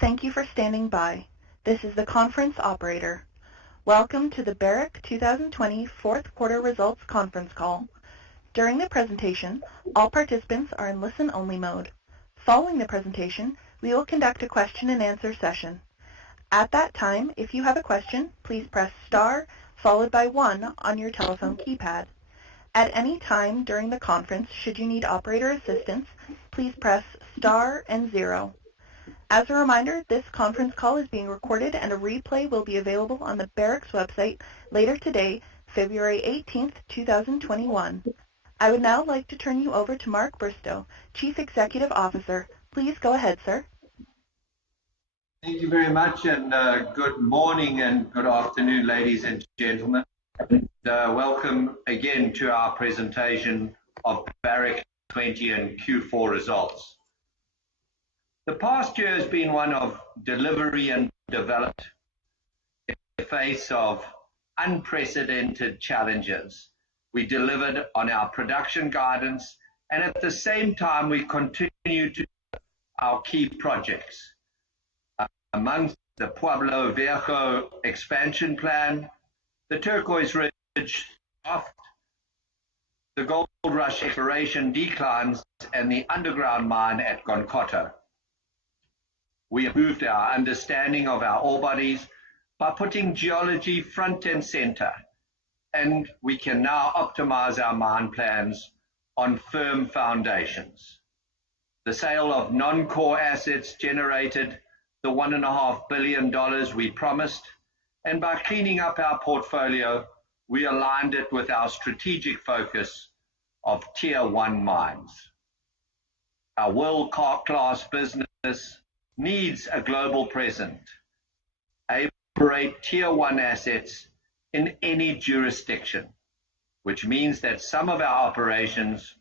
Thank you for standing by. This is the conference operator. Welcome to the Barrick 2020 fourth quarter results conference call. During the presentation, all participants are in listen-only mode. Following the presentation, we will conduct a question-and-answer session. At that time, if you have a question, please press star followed by 1 on your telephone keypad. At any time during the conference, should you need operator assistance, please press star and 0. As a reminder, this conference call is being recorded and a replay will be available on the Barrick's website later today, February 18th, 2021. I would now like to turn you over to Mark Bristow, Chief Executive Officer. Please go ahead, sir. Thank you very much, and good morning and good afternoon, ladies and gentlemen. Welcome again to our presentation of Barrick 20 and Q4 results. The past year has been one of delivery and development in the face of unprecedented challenges. We delivered on our production guidance, and at the same time we continue to our key projects. Amongst the Pueblo Viejo expansion plan, the Turquoise Ridge Shaft, the Gold Rush exploration declines, and the underground mine at Gounkoto. We improved our understanding of our ore bodies by putting geology front and center, and we can now optimize our mine plans on firm foundations. The sale of non-core assets generated the $1.5 billion we promised, and by cleaning up our portfolio, we aligned it with our strategic focus of Tier 1 mines. Our world-class business needs a global presence, able to operate Tier 1 assets in any jurisdiction, which means that some of our operations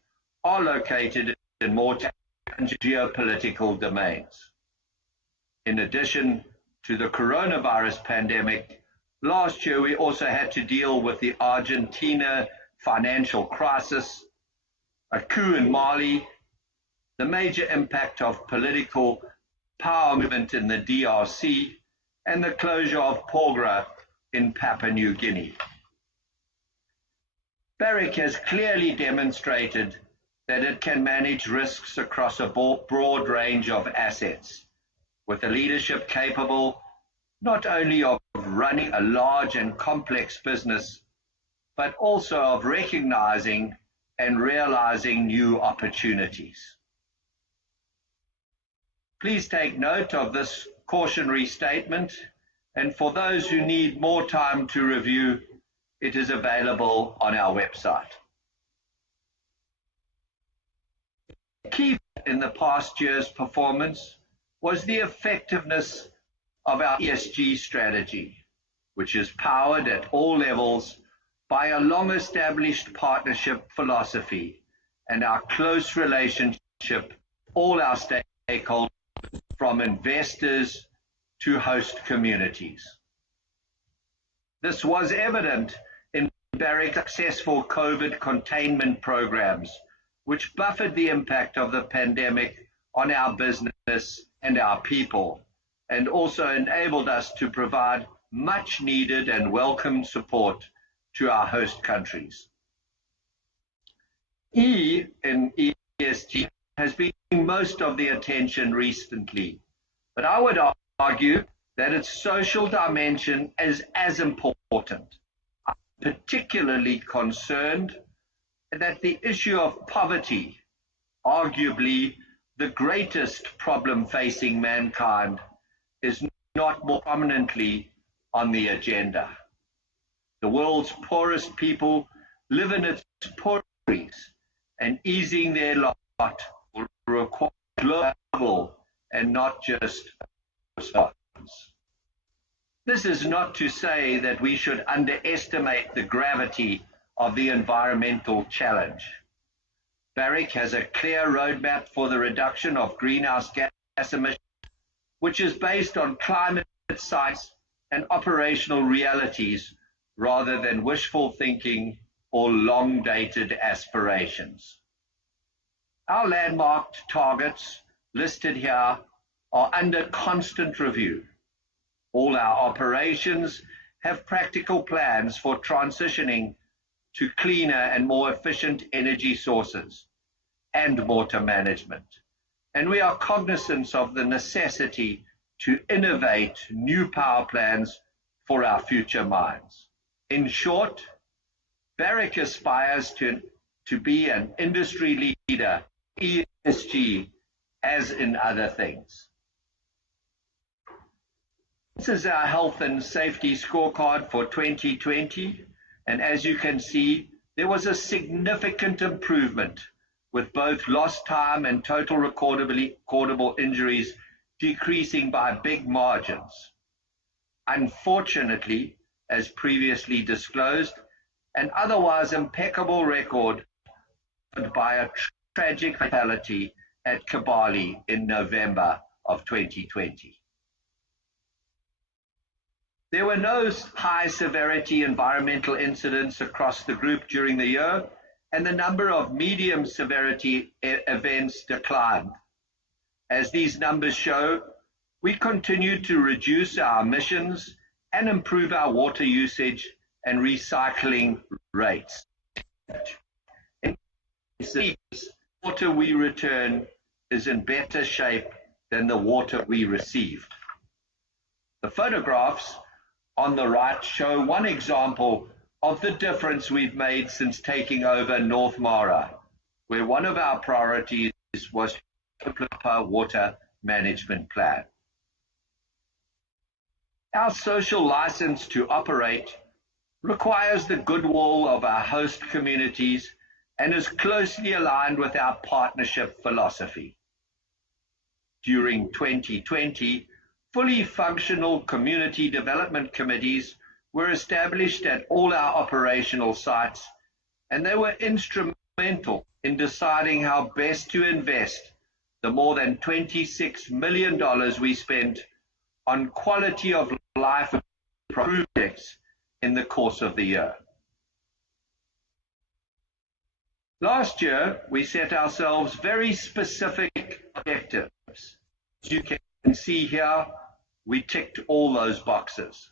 are located in more challenging geopolitical domains. In addition to the coronavirus pandemic, last year we also had to deal with the Argentina financial crisis, a coup in Mali, the major impact of political power movement in the DRC, and the closure of Porgera in Papua New Guinea. Barrick has clearly demonstrated that it can manage risks across a broad range of assets, with a leadership capable not only of running a large and complex business, but also of recognizing and realizing new opportunities. Please take note of this cautionary statement, and for those who need more time to review, it is available on our website. Key in the past year's performance was the effectiveness of our ESG strategy, which is powered at all levels by a long-established partnership philosophy and our close relationship, all our stakeholders, from investors to host communities. This was evident in Barrick's successful COVID containment programs, which buffered the impact of the pandemic on our business and our people, and also enabled us to provide much needed and welcome support to our host countries. E in ESG has been most of the attention recently, but I would argue that its social dimension is as important. I'm particularly concerned that the issue of poverty, arguably the greatest problem facing mankind, is not more prominently on the agenda. The world's poorest people live in its poorest, and easing their lot will require global and not just response. This is not to say that we should underestimate the gravity of the environmental challenge. Barrick has a clear roadmap for the reduction of greenhouse gas emissions, which is based on climate science and operational realities rather than wishful thinking or long-dated aspirations. Our landmarked targets listed here are under constant review. All our operations have practical plans for transitioning to cleaner and more efficient energy sources and water management. And we are cognizant of the necessity to innovate new power plans for our future mines. In short, Barrick aspires to be an industry leader, ESG, as in other things. This is our health and safety scorecard for 2020, and as you can see, there was a significant improvement with both lost time and total recordable injuries decreasing by big margins. Unfortunately, as previously disclosed, an otherwise impeccable record by a tragic fatality at Kibali in November of 2020. There were no high-severity environmental incidents across the group during the year, and the number of medium-severity events declined. As these numbers show, we continue to reduce our emissions and improve our water usage and recycling rates. The water we return is in better shape than the water we received. The photographs on the right show one example of the difference we've made since taking over North Mara, where one of our priorities was to implement our water management plan. Our social license to operate requires the goodwill of our host communities and is closely aligned with our partnership philosophy. During 2020, fully functional community development committees were established at all our operational sites, and they were instrumental in deciding how best to invest the more than $26 million we spent on quality of life projects in the course of the year. Last year, we set ourselves very specific objectives. As you can see here, we ticked all those boxes.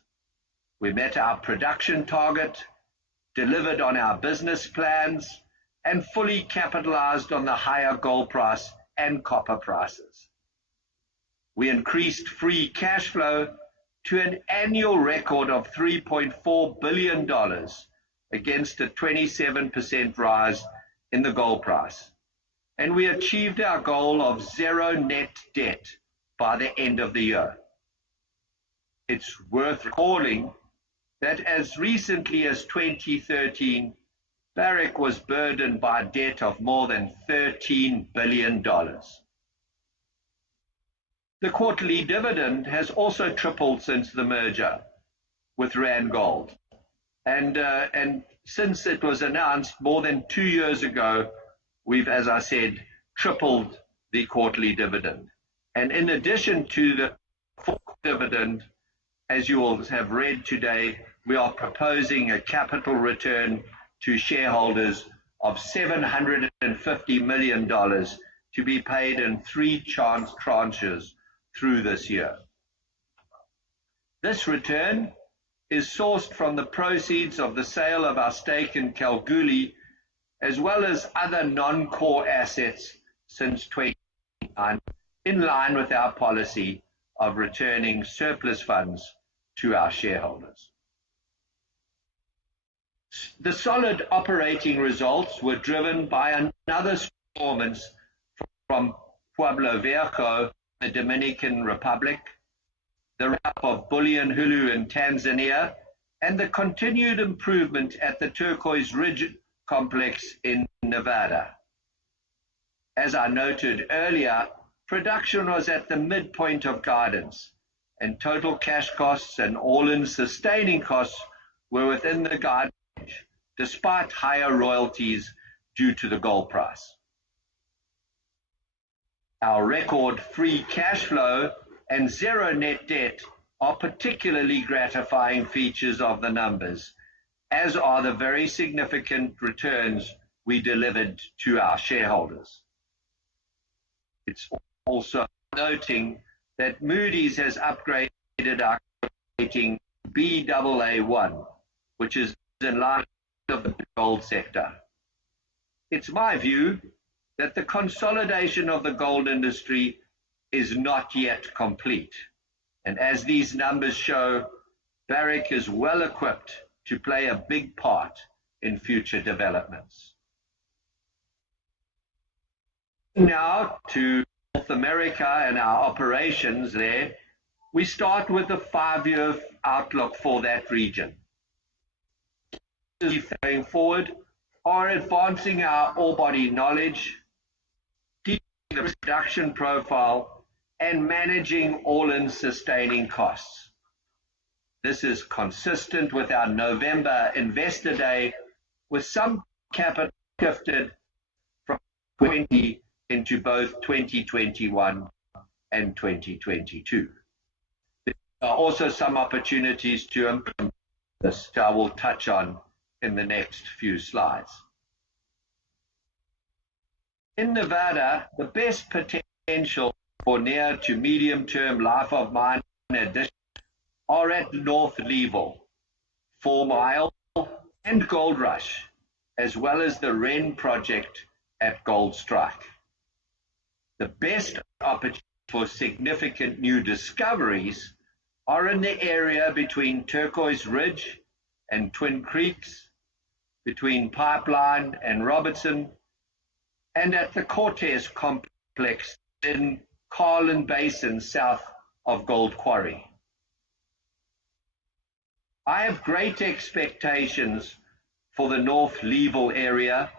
We met our production target, delivered on our business plans, and fully capitalized on the higher gold price and copper prices. We increased free cash flow to an annual record of $3.4 billion against a 27% rise in the gold price. And we achieved our goal of zero net debt by the end of the year. It's worth recalling that as recently as 2013, Barrick was burdened by debt of more than $13 billion. The quarterly dividend has also tripled since the merger with Randgold. And since it was announced more than 2 years ago, we've, as I said, tripled the quarterly dividend. And in addition to the full dividend, as you all have read today, we are proposing a capital return to shareholders of $750 million to be paid in 3 tranches through this year. This return is sourced from the proceeds of the sale of our stake in Kalgoorlie, as well as other non-core assets since 2009, in line with our policy of returning surplus funds to our shareholders. The solid operating results were driven by another performance from Pueblo Viejo, the Dominican Republic, the wrap of Bulyanhulu in Tanzania, and the continued improvement at the Turquoise Ridge complex in Nevada. As I noted earlier, production was at the midpoint of guidance, and total cash costs and all-in sustaining costs were within the guidance, despite higher royalties due to the gold price. Our record free cash flow and zero net debt are particularly gratifying features of the numbers, as are the very significant returns we delivered to our shareholders. It's also noting that Moody's has upgraded our rating Baa1, which is in line with the gold sector. It's my view that the consolidation of the gold industry is not yet complete. And as these numbers show, Barrick is well equipped to play a big part in future developments. Now to North America and our operations there, we start with the 5-year outlook for that region. Going forward are advancing our ore body knowledge, deepening the production profile, and managing all-in sustaining costs. This is consistent with our November Investor Day, with some capital shifted from 20 into both 2021 and 2022. There are also some opportunities to implement this, which I will touch on in the next few slides. In Nevada, the best potential for near to medium-term life of mine additions are at North Leeville, 4 Mile, and Gold Rush, as well as the Wren project at Gold Strike. The best opportunities for significant new discoveries are in the area between Turquoise Ridge and Twin Creeks, between Pipeline and Robertson, and at the Cortez complex in Carlin Basin south of Gold Quarry. I have great expectations for the North Leeville area,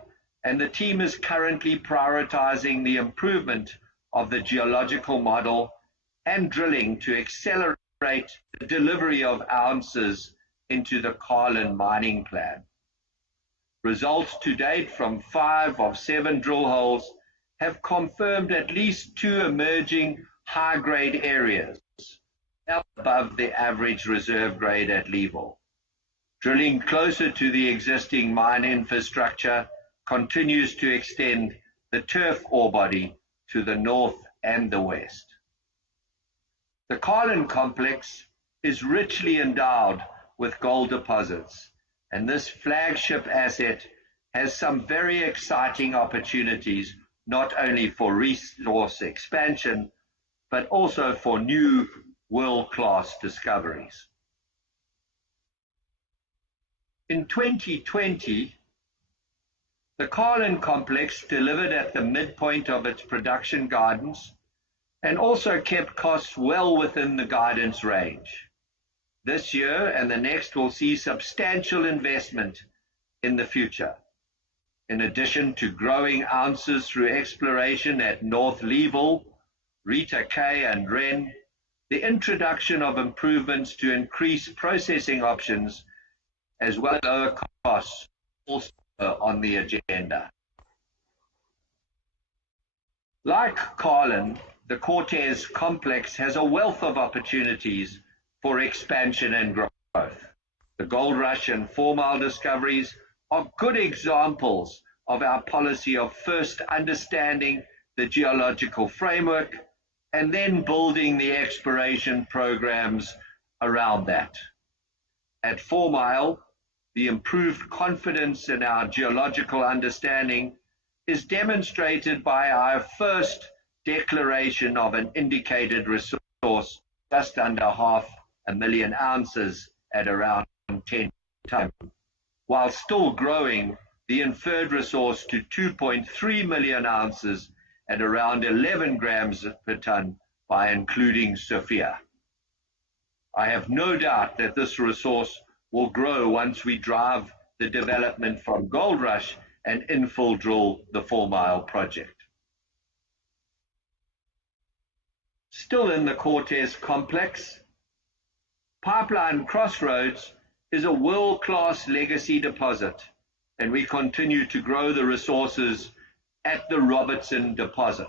and the team is currently prioritizing the improvement of the geological model and drilling to accelerate the delivery of ounces into the Carlin mining plan. Results to date from 5 of 7 drill holes have confirmed at least 2 emerging high-grade areas above the average reserve grade at Leeville. Drilling closer to the existing mine infrastructure continues to extend the turf ore body to the north and the west. The Carlin complex is richly endowed with gold deposits, and this flagship asset has some very exciting opportunities, not only for resource expansion, but also for new world-class discoveries. In 2020, the Carlin complex delivered at the midpoint of its production guidance and also kept costs well within the guidance range. This year and the next will see substantial investment in the future. In addition to growing ounces through exploration at North Leeville, Rita K and Wren, the introduction of improvements to increase processing options as well as lower costs also on the agenda. Like Carlin, the Cortez complex has a wealth of opportunities for expansion and growth. The Gold Rush and 4 Mile discoveries are good examples of our policy of first understanding the geological framework and then building the exploration programs around that. At 4 Mile, the improved confidence in our geological understanding is demonstrated by our first declaration of an indicated resource just under 500,000 ounces at around 10 tons, while still growing the inferred resource to 2.3 million ounces at around 11 grams per ton by including Sophia. I have no doubt that this resource will grow once we drive the development from Gold Rush and infill drill the 4 Mile project. Still in the Cortez complex, Pipeline Crossroads is a world-class legacy deposit, and we continue to grow the resources at the Robertson deposit.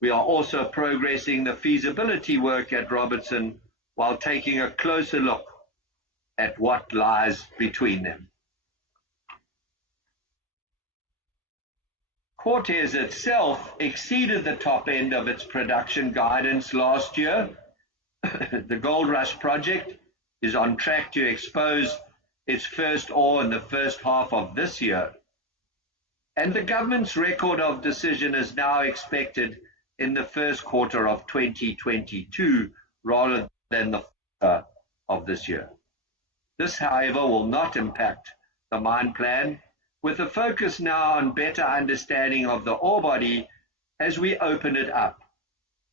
We are also progressing the feasibility work at Robertson while taking a closer look at what lies between them. Cortez itself exceeded the top end of its production guidance last year. The Gold Rush project is on track to expose its first ore in the first half of this year. And the government's record of decision is now expected in the first quarter of 2022 rather than the of this year. This, however, will not impact the mine plan, with a focus now on better understanding of the ore body as we open it up,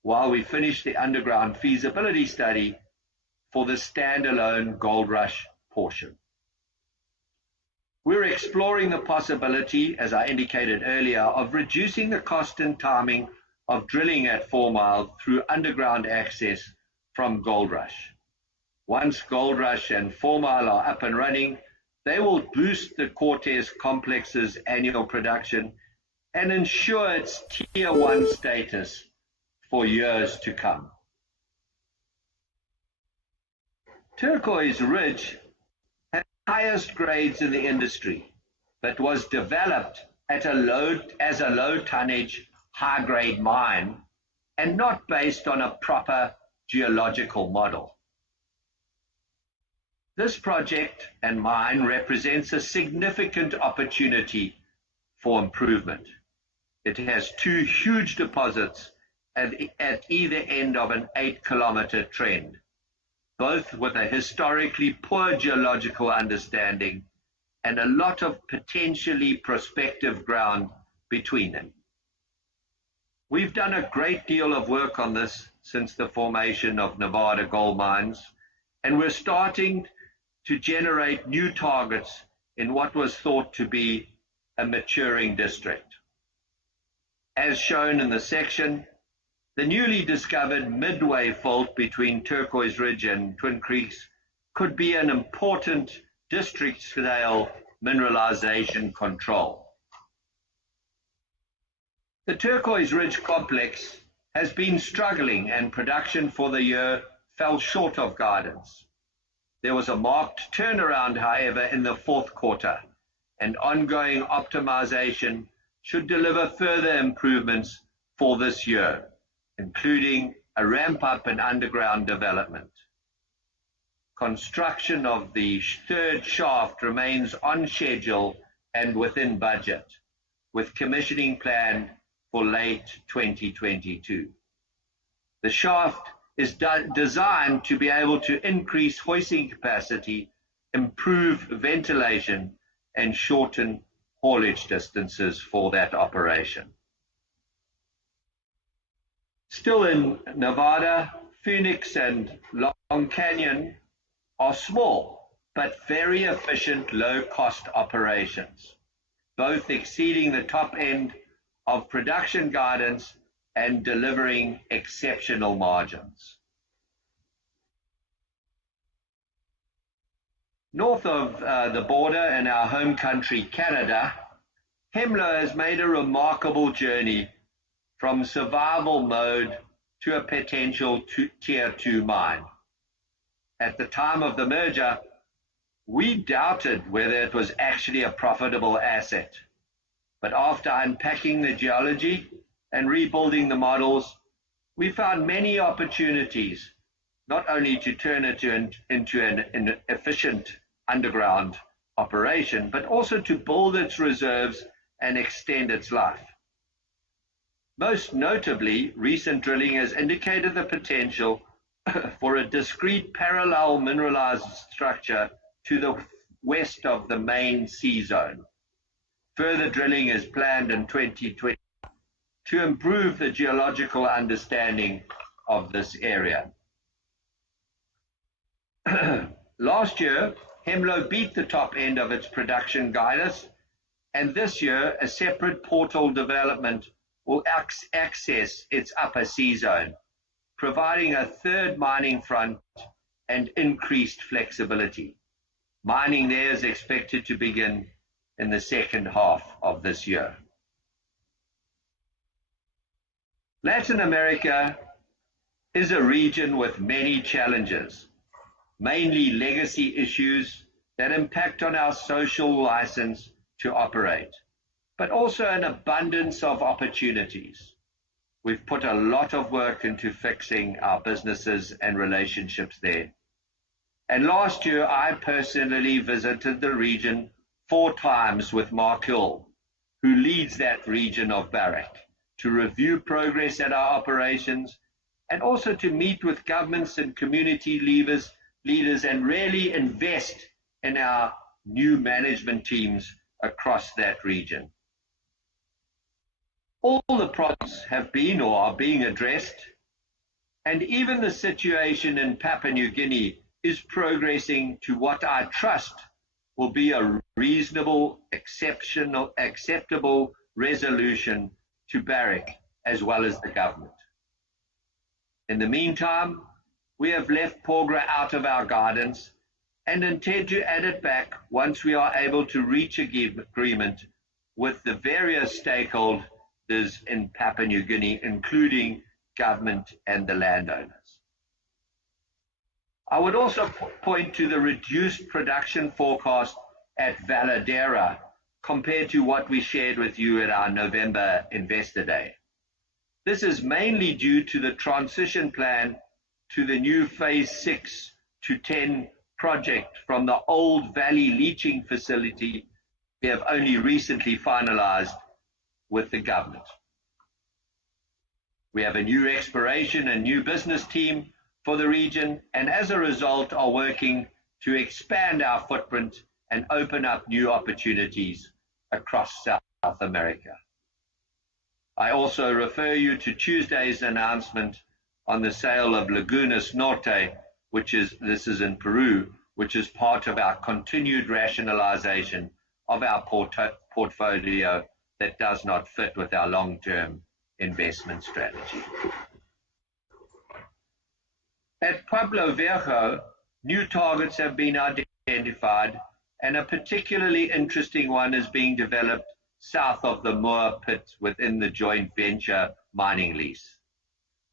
while we finish the underground feasibility study for the standalone Gold Rush portion. We're exploring the possibility, as I indicated earlier, of reducing the cost and timing of drilling at 4 Mile through underground access from Gold Rush. Once Gold Rush and 4 Mile are up and running, they will boost the Cortez complex's annual production and ensure its Tier 1 status for years to come. Turquoise Ridge has the highest grades in the industry, but was developed as a low tonnage, high grade mine and not based on a proper geological model. This project and mine represents a significant opportunity for improvement. It has 2 huge deposits at either end of an 8-kilometer trend, both with a historically poor geological understanding and a lot of potentially prospective ground between them. We've done a great deal of work on this since the formation of Nevada Gold Mines, and we're starting to generate new targets in what was thought to be a maturing district. As shown in the section, the newly discovered Midway fault between Turquoise Ridge and Twin Creeks could be an important district-scale mineralization control. The Turquoise Ridge complex has been struggling, and production for the year fell short of guidance. There was a marked turnaround, however, in the fourth quarter, and ongoing optimization should deliver further improvements for this year, including a ramp-up in underground development. Construction of the third shaft remains on schedule and within budget, with commissioning planned for late 2022. The shaft is designed to be able to increase hoisting capacity, improve ventilation, and shorten haulage distances for that operation. Still in Nevada, Phoenix and Long Canyon are small but very efficient low-cost operations, both exceeding the top end of production guidance and delivering exceptional margins. North of the border in our home country, Canada, Hemlo has made a remarkable journey from survival mode to a potential Tier 2 mine. At the time of the merger, we doubted whether it was actually a profitable asset. But after unpacking the geology and rebuilding the models, we found many opportunities, not only to turn it into an efficient underground operation, but also to build its reserves and extend its life. Most notably, recent drilling has indicated the potential for a discrete parallel mineralized structure to the west of the main C zone. Further drilling is planned in 2020 to improve the geological understanding of this area. Last year, Hemlo beat the top end of its production guidance, and this year a separate portal development will access its upper C zone, providing a third mining front and increased flexibility. Mining there is expected to begin in the second half of this year. Latin America is a region with many challenges, mainly legacy issues that impact on our social license to operate. but also an abundance of opportunities. We've put a lot of work into fixing our businesses and relationships there. And last year, I personally visited the region 4 times with Mark Hill, who leads that region of Barrick, to review progress at our operations and also to meet with governments and community leaders and really invest in our new management teams across that region. All the problems have been or are being addressed, and even the situation in Papua New Guinea is progressing to what I trust will be a reasonable, acceptable resolution to Barrick as well as the government. In the meantime, we have left Porgera out of our guidance and intend to add it back once we are able to reach agreement with the various stakeholders in Papua New Guinea, including government and the landowners. I would also point to the reduced production forecast at Valladerra compared to what we shared with you at our November Investor Day. This is mainly due to the transition plan to the new Phase 6 to 10 project from the old Valley leaching facility we have only recently finalized with the government. We have a new exploration and new business team for the region, and as a result are working to expand our footprint and open up new opportunities across South America. I also refer you to Tuesday's announcement on the sale of Lagunas Norte, this is in Peru, which is part of our continued rationalization of our portfolio that does not fit with our long-term investment strategy. At Pueblo Viejo, new targets have been identified, and a particularly interesting one is being developed south of the Moa pit within the joint venture mining lease.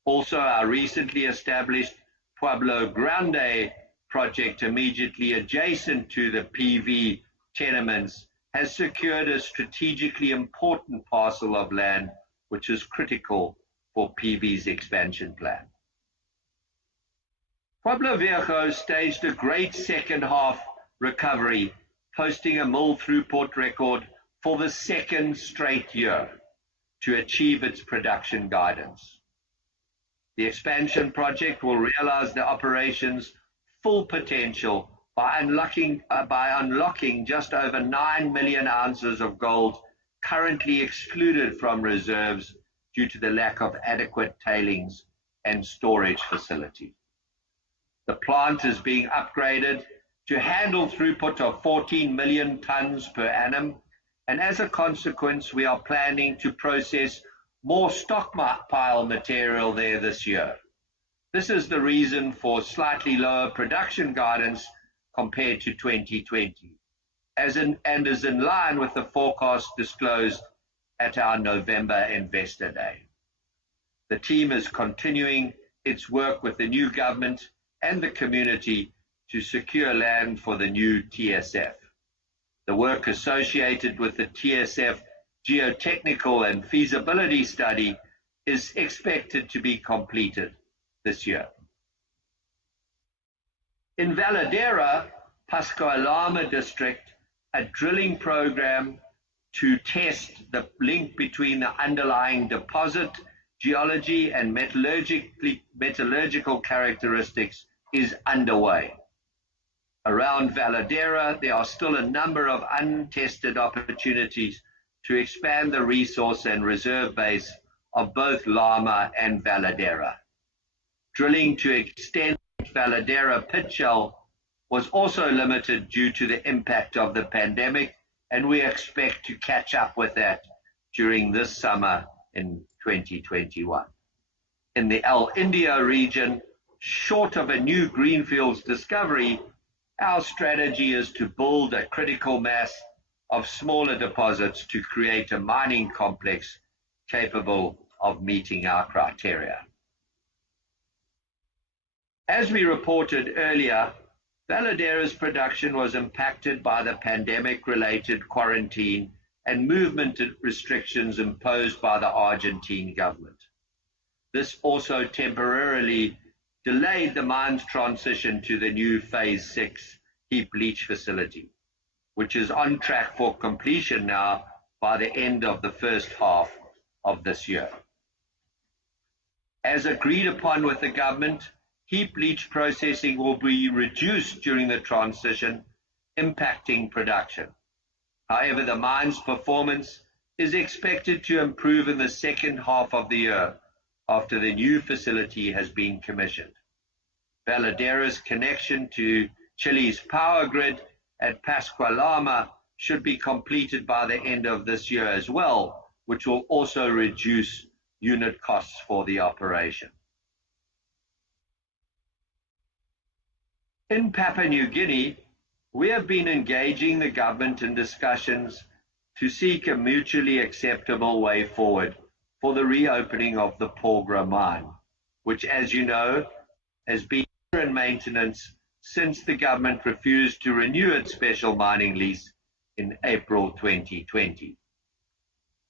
Also, our recently established Pueblo Grande project immediately adjacent to the PV tenements has secured a strategically important parcel of land which is critical for PV's expansion plan. Pueblo Viejo staged a great second half recovery, posting a mill throughput record for the second straight year to achieve its production guidance. The expansion project will realize the operation's full potential by unlocking just over 9 million ounces of gold currently excluded from reserves due to the lack of adequate tailings and storage facility. The plant is being upgraded to handle throughput of 14 million tons per annum, and as a consequence, we are planning to process more stockpile material there this year. This is the reason for slightly lower production guidance compared to 2020, and is in line with the forecast disclosed at our November Investor Day. The team is continuing its work with the new government and the community to secure land for the new TSF. The work associated with the TSF geotechnical and feasibility study is expected to be completed this year. In Valladerra, Pascoalama district, a drilling program to test the link between the underlying deposit, geology, and metallurgical characteristics is underway. Around Valladerra, there are still a number of untested opportunities to expand the resource and reserve base of both Lama and Valladerra. Drilling to extend Valladerra pit shell was also limited due to the impact of the pandemic, and we expect to catch up with that during this summer in 2021. In the El Indio region, short of a new greenfields discovery, our strategy is to build a critical mass of smaller deposits to create a mining complex capable of meeting our criteria. As we reported earlier, Valladerra's production was impacted by the pandemic-related quarantine and movement restrictions imposed by the Argentine government. This also temporarily delayed the mine's transition to the new Phase 6 heap leach facility, which is on track for completion now by the end of the first half of this year. As agreed upon with the government, heap leach processing will be reduced during the transition, impacting production. However, the mine's performance is expected to improve in the second half of the year after the new facility has been commissioned. Valladerra's connection to Chile's power grid at Pascua-Lama should be completed by the end of this year as well, which will also reduce unit costs for the operation. In Papua New Guinea, we have been engaging the government in discussions to seek a mutually acceptable way forward for the reopening of the Porgera mine, which, as you know, has been in maintenance since the government refused to renew its special mining lease in April 2020.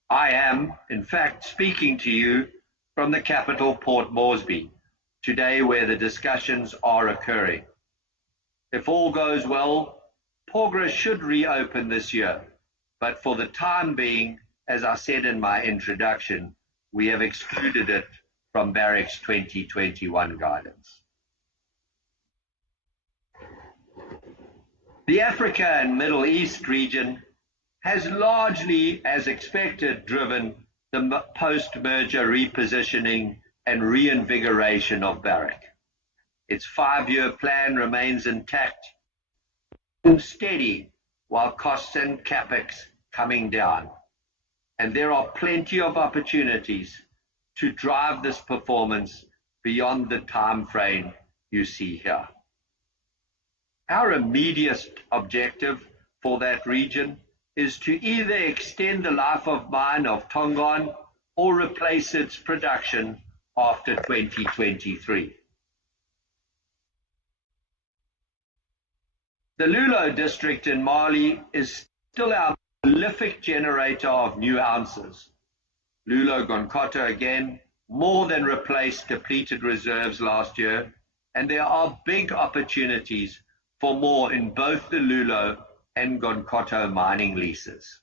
I am, in fact, speaking to you from the capital, Port Moresby, today where the discussions are occurring. If all goes well, Porgera should reopen this year, but for the time being, as I said in my introduction, we have excluded it from Barrick's 2021 guidance. The Africa and Middle East region has largely, as expected, driven the post-merger repositioning and reinvigoration of Barrick. Its 5-year plan remains intact and steady, while costs and capex coming down. And there are plenty of opportunities to drive this performance beyond the time frame you see here. Our immediate objective for that region is to either extend the life of mine of Tongon or replace its production after 2023. The Lulo district in Mali is still our prolific generator of new ounces. Lulo-Gounkoto again more than replaced depleted reserves last year, and there are big opportunities for more in both the Lulo and Gounkoto mining leases.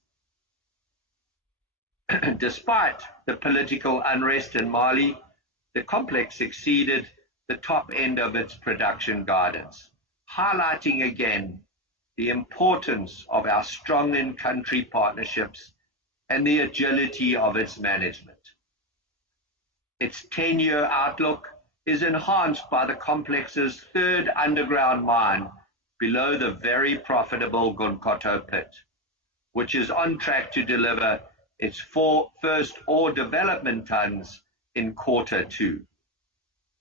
Despite the political unrest in Mali, the complex exceeded the top end of its production guidance, highlighting again the importance of our strong in-country partnerships and the agility of its management. Its 10-year outlook is enhanced by the complex's third underground mine below the very profitable Gounkoto pit, which is on track to deliver its first ore development tons in Q2,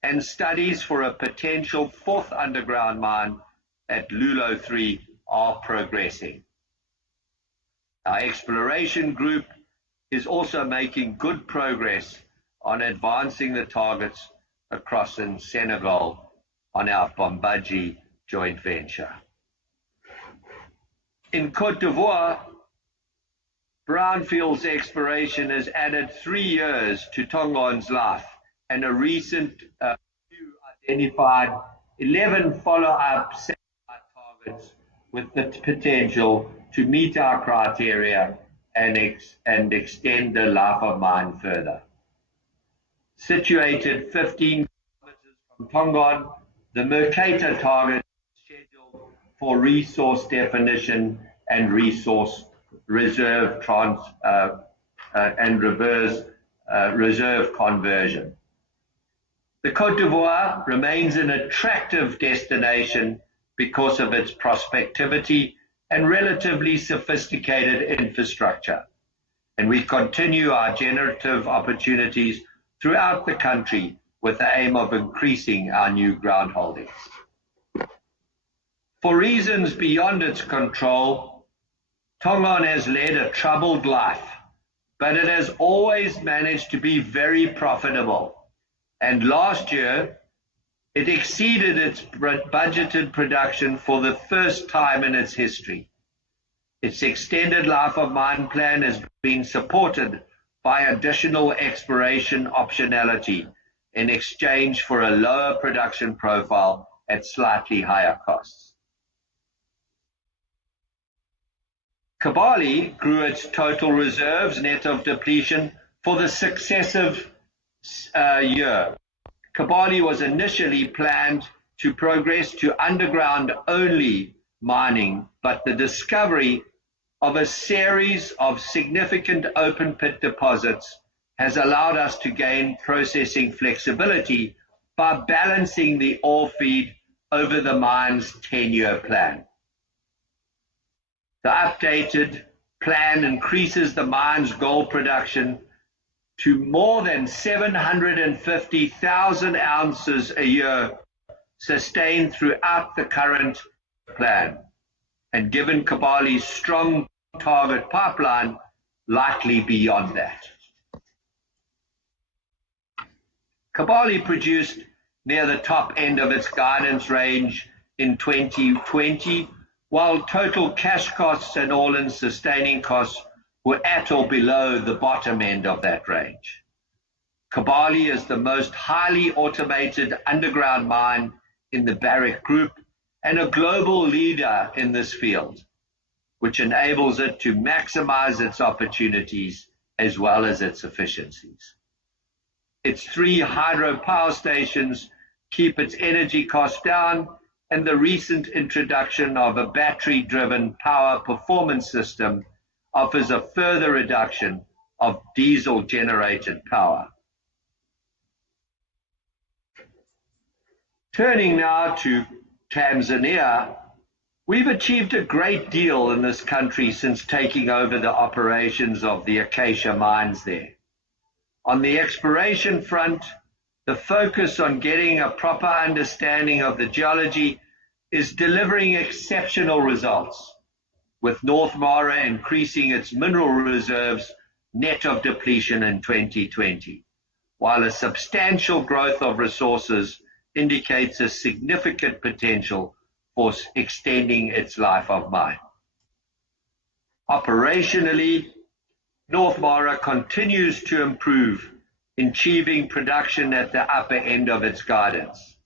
and studies for a potential fourth underground mine at Lulo 3 are progressing. Our exploration group is also making good progress on advancing the targets across in Senegal on our Bambadji joint venture. In Côte d'Ivoire, brownfields exploration has added 3 years to Tongon's life, and a recent review identified 11 follow-up satellite targets with the potential to meet our criteria and extend the life of mine further. Situated 15 kilometers from Tongon, the Mercator target is scheduled for resource definition and resource reserve reserve conversion. The Côte d'Ivoire remains an attractive destination because of its prospectivity and relatively sophisticated infrastructure, and we continue our generative opportunities throughout the country with the aim of increasing our new ground holdings. For reasons beyond its control, Tongon has led a troubled life, but it has always managed to be very profitable. And last year, it exceeded its budgeted production for the first time in its history. Its extended life of mine plan has been supported by additional exploration optionality in exchange for a lower production profile at slightly higher costs. Kibali grew its total reserves net of depletion for the successive year. Kibali was initially planned to progress to underground-only mining, but the discovery of a series of significant open-pit deposits has allowed us to gain processing flexibility by balancing the ore feed over the mine's 10-year plan. The updated plan increases the mine's gold production to more than 750,000 ounces a year, sustained throughout the current plan, and given Kibali's strong target pipeline, likely beyond that. Kibali produced near the top end of its guidance range in 2020, while total cash costs and all-in sustaining costs were at or below the bottom end of that range. Kibali is the most highly automated underground mine in the Barrick Group and a global leader in this field, which enables it to maximize its opportunities as well as its efficiencies. Its 3 hydropower stations keep its energy costs down, and the recent introduction of a battery-driven power performance system offers a further reduction of diesel-generated power. Turning now to Tanzania, we've achieved a great deal in this country since taking over the operations of the Acacia mines there. On the exploration front, the focus on getting a proper understanding of the geology is delivering exceptional results, with North Mara increasing its mineral reserves net of depletion in 2020, while a substantial growth of resources indicates a significant potential for extending its life of mine. Operationally, North Mara continues to improve, achieving production at the upper end of its guidance.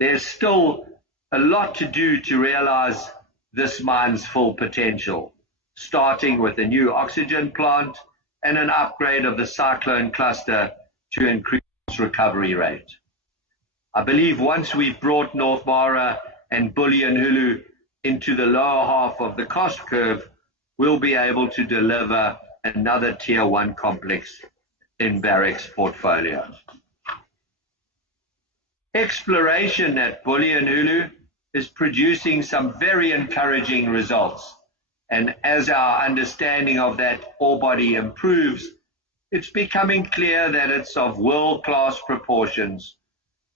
There's still a lot to do to realize this mine's full potential, starting with a new oxygen plant and an upgrade of the cyclone cluster to increase recovery rate. I believe once we've brought North Mara and Bulyanhulu into the lower half of the cost curve, we'll be able to deliver another Tier 1 complex in Barrick's portfolio. Exploration at Bulyanhulu is producing some very encouraging results, and as our understanding of that ore body improves, it's becoming clear that it's of world-class proportions,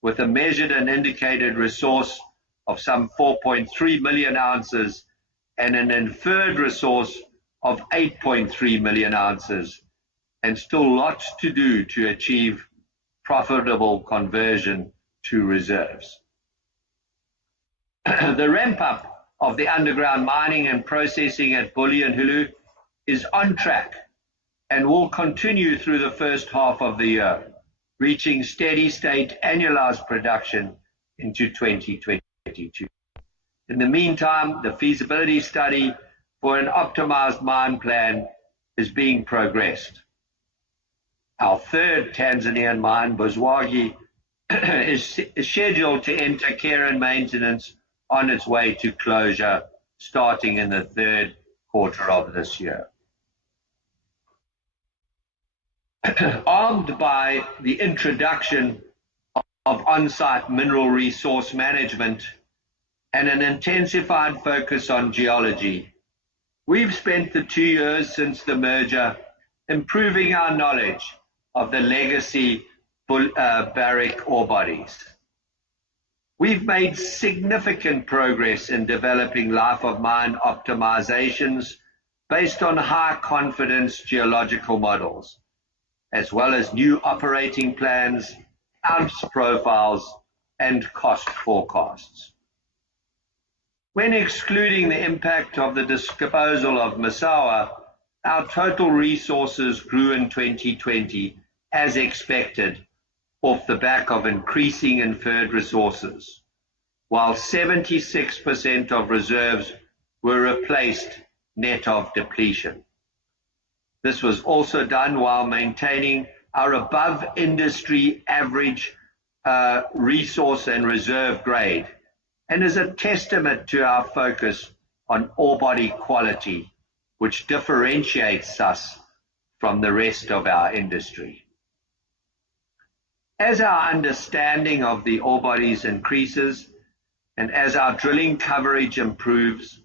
with a measured and indicated resource of some 4.3 million ounces and an inferred resource of 8.3 million ounces, and still lots to do to achieve profitable conversion to reserves. The ramp-up of the underground mining and processing at Bulyanhulu is on track and will continue through the first half of the year, reaching steady-state annualized production into 2022. In the meantime, the feasibility study for an optimized mine plan is being progressed. Our third Tanzanian mine, Buzwagi, is scheduled to enter care and maintenance on its way to closure starting in the third quarter of this year. Armed by the introduction of on-site mineral resource management and an intensified focus on geology, we've spent the 2 years since the merger improving our knowledge of the legacy Barrick ore bodies. We've made significant progress in developing life of mine optimizations based on high confidence geological models, as well as new operating plans, ounce profiles, and cost forecasts. When excluding the impact of the disposal of Massawa, our total resources grew in 2020 as expected, off the back of increasing inferred resources, while 76% of reserves were replaced net of depletion. This was also done while maintaining our above industry average resource and reserve grade, and is a testament to our focus on ore body quality, which differentiates us from the rest of our industry. As our understanding of the ore bodies increases, and as our drilling coverage improves,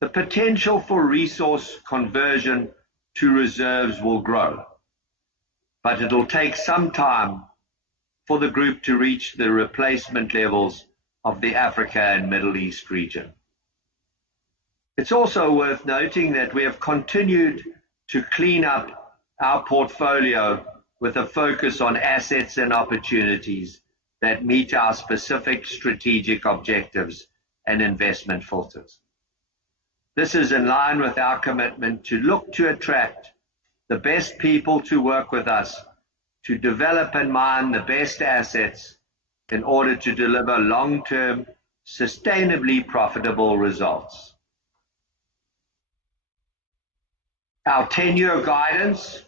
the potential for resource conversion to reserves will grow. But it'll take some time for the group to reach the replacement levels of the Africa and Middle East region. It's also worth noting that we have continued to clean up our portfolio with a focus on assets and opportunities that meet our specific strategic objectives and investment filters. This is in line with our commitment to look to attract the best people to work with us, to develop and mine the best assets in order to deliver long-term, sustainably profitable results. Our 10-year guidance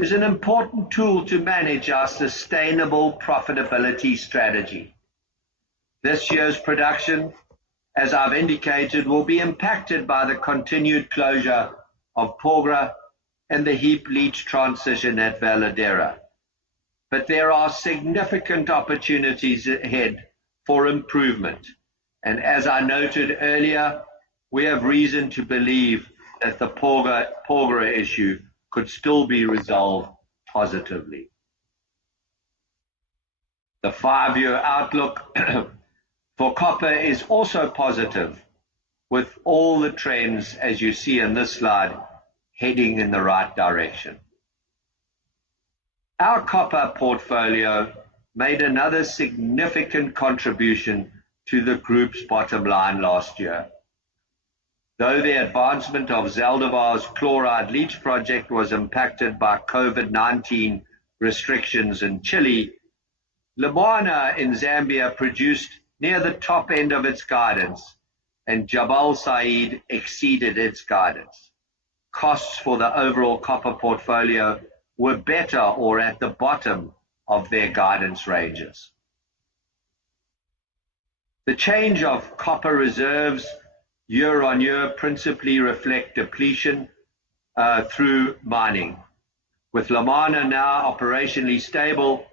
is an important tool to manage our sustainable profitability strategy. This year's production, as I've indicated, will be impacted by the continued closure of Porgera and the heap leach transition at Valladerra. But there are significant opportunities ahead for improvement. And as I noted earlier, we have reason to believe that the Porgera issue could still be resolved positively. The 5-year outlook for copper is also positive, with all the trends, as you see in this slide, heading in the right direction. Our copper portfolio made another significant contribution to the group's bottom line last year. Though the advancement of Zaldívar's chloride leach project was impacted by COVID-19 restrictions in Chile, Lumwana in Zambia produced near the top end of its guidance, and Jabal Sayid exceeded its guidance. Costs for the overall copper portfolio were better or at the bottom of their guidance ranges. The change of copper reserves year on year principally reflect depletion through mining. With Lumwana now operationally stable,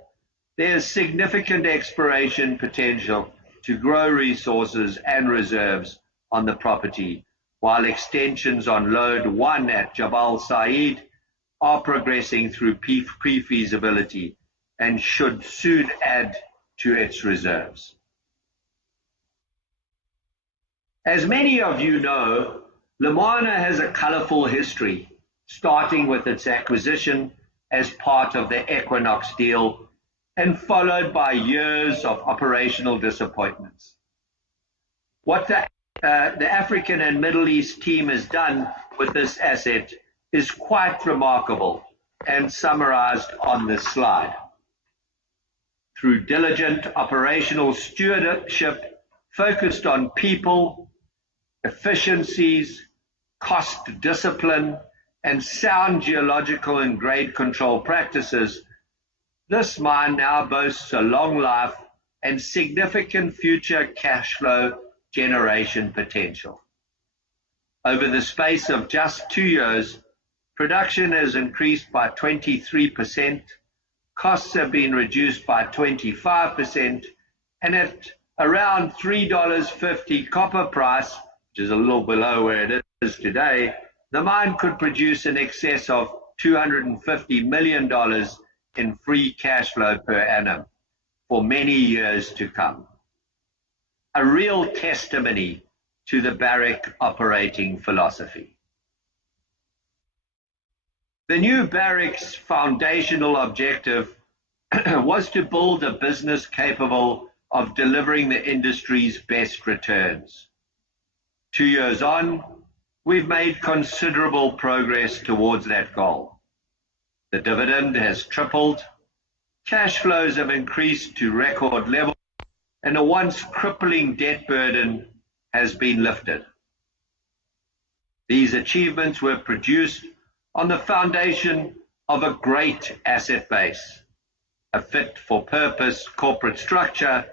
there is significant exploration potential to grow resources and reserves on the property, while extensions on Lode 1 at Jabal Sayid are progressing through pre-feasibility and should soon add to its reserves. As many of you know, Lumwana has a colorful history, starting with its acquisition as part of the Equinox deal and followed by years of operational disappointments. What the African and Middle East team has done with this asset is quite remarkable and summarized on this slide. Through diligent operational stewardship focused on people, efficiencies, cost discipline, and sound geological and grade control practices, this mine now boasts a long life and significant future cash flow generation potential. Over the space of just 2 years, production has increased by 23%, costs have been reduced by 25%, and at around $3.50 copper price, which is a little below where it is today, the mine could produce in excess of $250 million in free cash flow per annum for many years to come. A real testimony to the Barrick operating philosophy. The new Barrick's foundational objective was to build a business capable of delivering the industry's best returns. 2 years on, we've made considerable progress towards that goal. The dividend has tripled, cash flows have increased to record levels, and a once crippling debt burden has been lifted. These achievements were produced on the foundation of a great asset base, a fit-for-purpose corporate structure,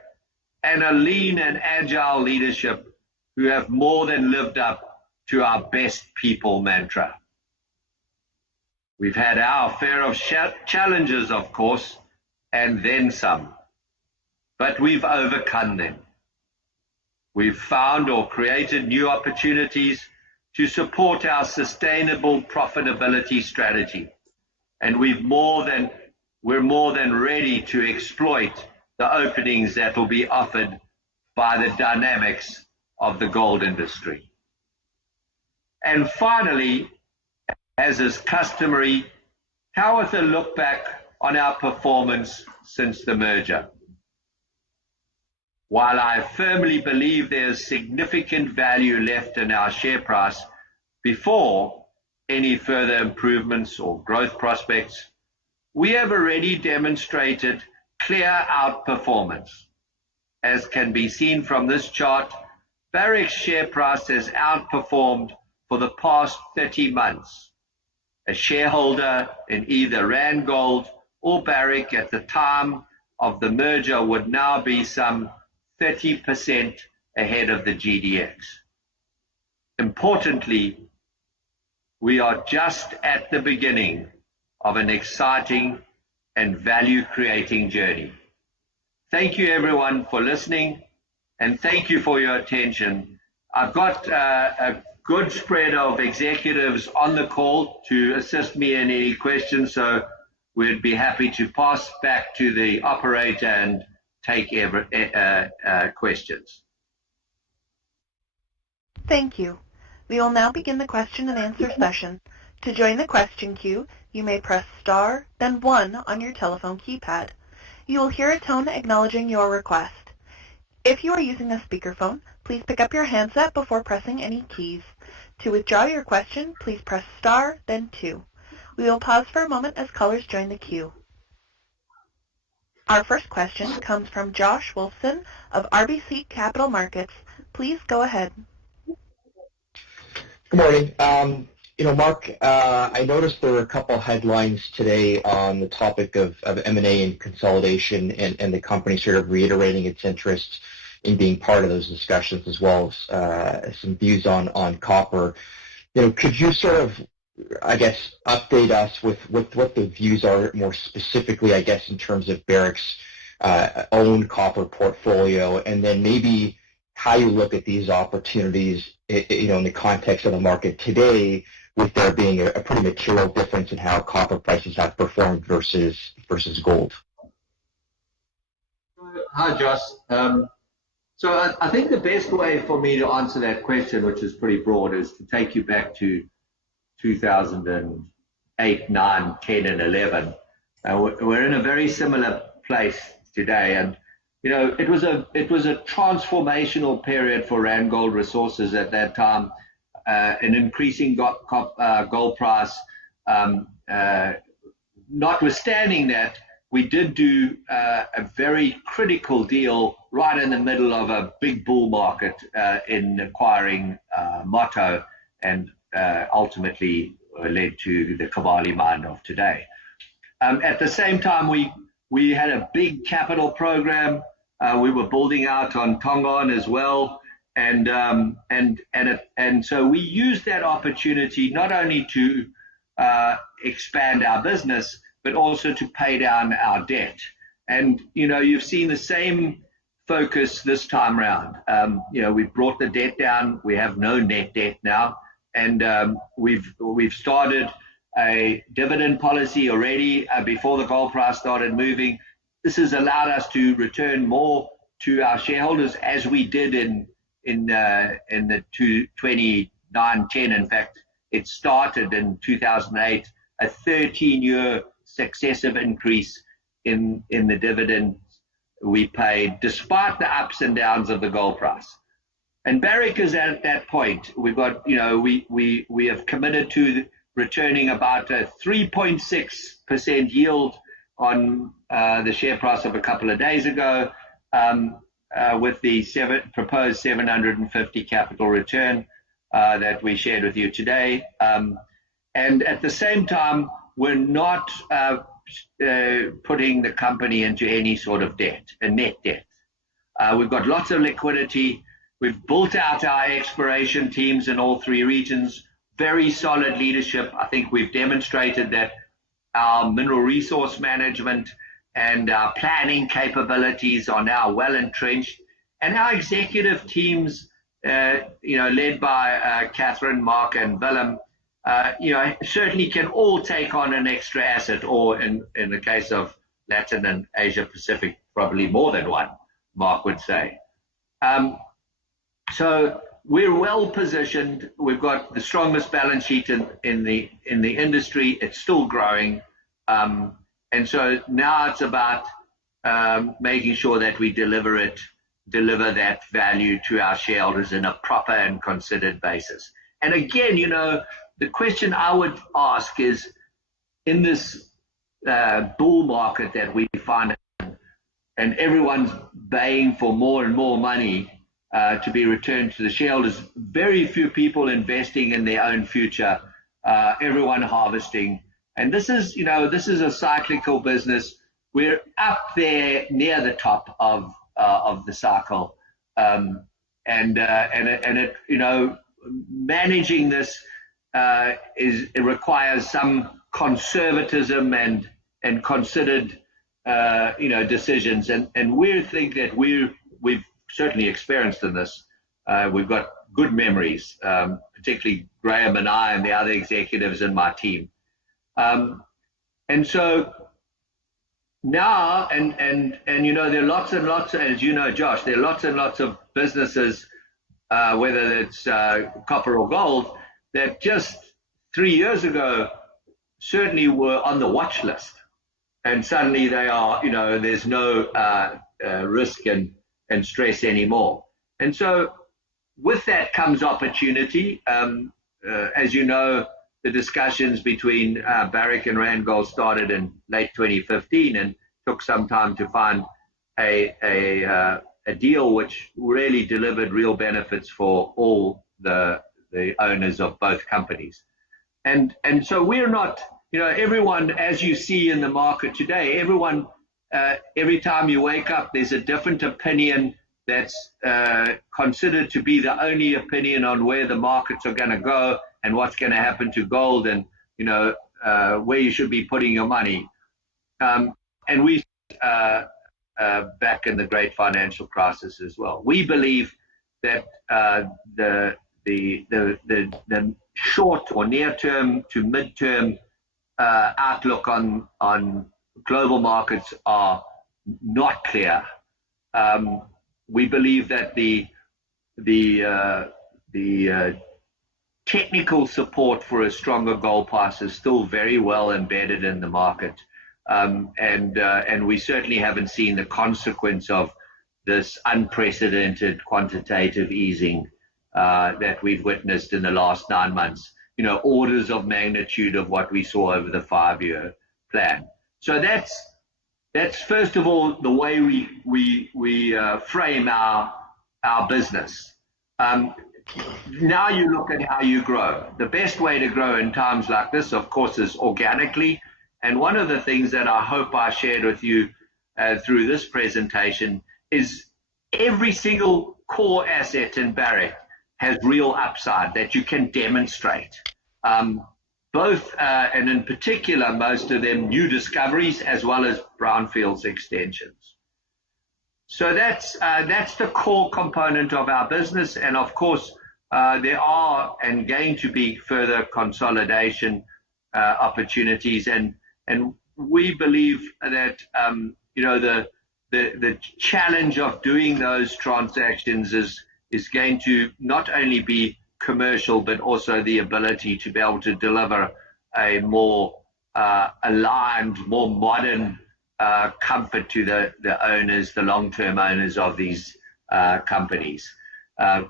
and a lean and agile leadership who have more than lived up to our best people mantra. We've had our fair of challenges, of course, and then some, but we've overcome them. We've found or created new opportunities to support our sustainable profitability strategy, and we're more than ready to exploit the openings that will be offered by the dynamics of the gold industry. And finally, as is customary, how with a look back on our performance since the merger. While I firmly believe there's significant value left in our share price before any further improvements or growth prospects, we have already demonstrated clear outperformance. As can be seen from this chart, Barrick's share price has outperformed for the past 30 months. A shareholder in either Randgold or Barrick at the time of the merger would now be some 30% ahead of the GDX. Importantly, we are just at the beginning of an exciting and value-creating journey. Thank you everyone for listening, and thank you for your attention. I've got a good spread of executives on the call to assist me in any questions, so we'd be happy to pass back to the operator and take questions. Thank you. We will now begin the question and answer session. To join the question queue, you may press star, then 1 on your telephone keypad. You will hear a tone acknowledging your request. If you are using a speakerphone, please pick up your handset before pressing any keys. To withdraw your question, please press star, then 2. We will pause for a moment as callers join the queue. Our first question comes from Josh Wolfson of RBC Capital Markets. Please go ahead. Good morning. Mark, I noticed there were a couple headlines today on the topic of M&A and consolidation, and the company sort of reiterating its interest in being part of those discussions, as well as some views on copper. Could you sort of, I guess, update us with what the views are more specifically, I guess, in terms of Barrick's own copper portfolio, and then maybe how you look at these opportunities, in the context of the market today, with there being a pretty material difference in how copper prices have performed versus gold? Hi, Josh. So I think the best way for me to answer that question, which is pretty broad, is to take you back to 2008, 9, 10, and 11. We're in a very similar place today, and it was a transformational period for Randgold Resources at that time. An increasing gold price. Notwithstanding that, we did do a very critical deal right in the middle of a big bull market in acquiring Motto, and ultimately led to the Kibali mine of today. At the same time, we had a big capital program. We were building out on Tongon as well, and so we used that opportunity not only to expand our business, but also to pay down our debt. And you've seen the same focus this time around. We've brought the debt down. We have no net debt now, and we've started a dividend policy already before the gold price started moving. This has allowed us to return more to our shareholders, as we did in the 2009-10. In fact, it started in 2008, a 13-year successive increase in the dividend we paid, despite the ups and downs of the gold price. And Barrick is at that point. We've got, we have committed to returning about a 3.6% yield on the share price of a couple of days ago, with the proposed 750 capital return that we shared with you today. And at the same time, we're not putting the company into any sort of debt, a net debt. We've got lots of liquidity. We've built out our exploration teams in all three regions, very solid leadership. I think we've demonstrated that our mineral resource management and our planning capabilities are now well entrenched. And our executive teams, led by Catherine, Mark, and Willem, certainly can all take on an extra asset, or in the case of Latin and Asia Pacific, probably more than one, Mark would say. So we're well positioned. We've got the strongest balance sheet in the industry. It's still growing. And so now it's about making sure that we deliver that value to our shareholders in a proper and considered basis. And again, the question I would ask is, in this bull market that we find, and everyone's baying for more and more money to be returned to the shareholders, very few people investing in their own future, everyone harvesting. And this is a cyclical business. We're up there near the top of the cycle, managing this it requires some conservatism and considered decisions. And we think that we've certainly experienced in this. We've got good memories, particularly Graham and I and the other executives in my team. And so now, and there are lots and lots, as you know, Josh, there are lots and lots of businesses, whether it's copper or gold, that just 3 years ago certainly were on the watch list. And suddenly they are, there's no risk and stress anymore. And so with that comes opportunity. As you know, the discussions between Barrick and Randgold started in late 2015 and took some time to find a deal which really delivered real benefits for all the owners of both companies. And so we're not, everyone, as you see in the market today, everyone, every time you wake up, there's a different opinion that's considered to be the only opinion on where the markets are going to go and what's going to happen to gold, and where you should be putting your money. And we back in the great financial crisis as well. We believe that the short or near term to mid-term outlook on global markets are not clear. We believe that the technical support for a stronger gold price is still very well embedded in the market. And we certainly haven't seen the consequence of this unprecedented quantitative easing that we've witnessed in the last 9 months, orders of magnitude of what we saw over the 5-year plan. So that's first of all the way we frame our business. Now you look at how you grow. The best way to grow in times like this, of course, is organically. And one of the things that I hope I shared with you through this presentation is every single core asset in Barrick has real upside that you can demonstrate. Both, and in particular, most of them new discoveries as well as brownfields extensions. So that's the core component of our business. And of course, there are and going to be further consolidation opportunities. And we believe that, the challenge of doing those transactions is going to not only be commercial, but also the ability to be able to deliver a more aligned, more modern comfort to the owners, the long-term owners of these companies. As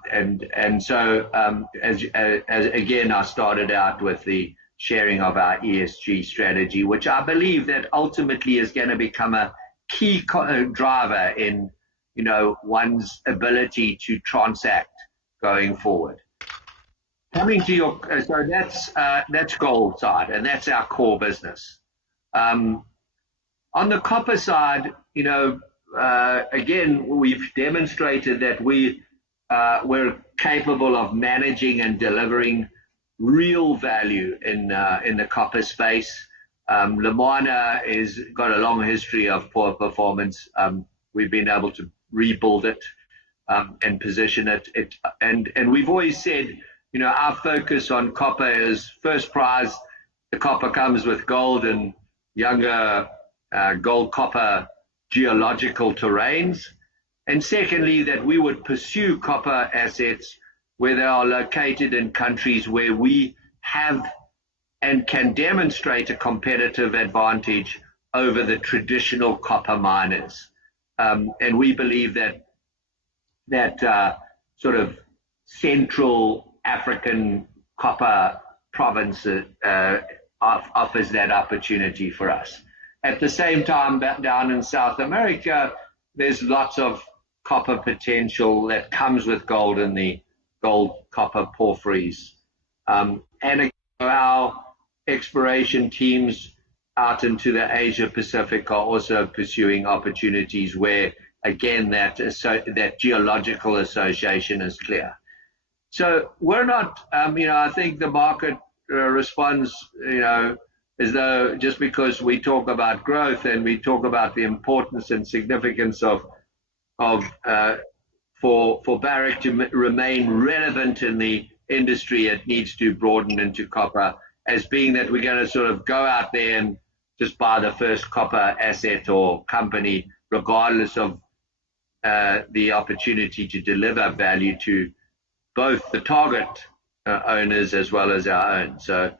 again, I started out with the sharing of our ESG strategy, which I believe that ultimately is going to become a key driver in, one's ability to transact going forward. Coming to your, so that's gold side, and that's our core business. On the copper side, again, we've demonstrated that we're capable of managing and delivering real value in the copper space. Lumwana has got a long history of poor performance. We've been able to rebuild it and position it. And we've always said, our focus on copper is first prize. The copper comes with gold and younger gold-copper geological terrains. And secondly, that we would pursue copper assets where they are located in countries where we have and can demonstrate a competitive advantage over the traditional copper miners. And we believe that sort of Central African copper province offers that opportunity for us. At the same time, down in South America, there's lots of copper potential that comes with gold in the gold-copper porphyries. And our exploration teams out into the Asia Pacific are also pursuing opportunities where, again, that geological association is clear. So we're not, I think the market responds, as though just because we talk about growth and we talk about the importance and significance for Barrick to remain relevant in the industry, it needs to broaden into copper, as being that we're going to sort of go out there and just buy the first copper asset or company, regardless of the opportunity to deliver value to both the target owners as well as our own. So,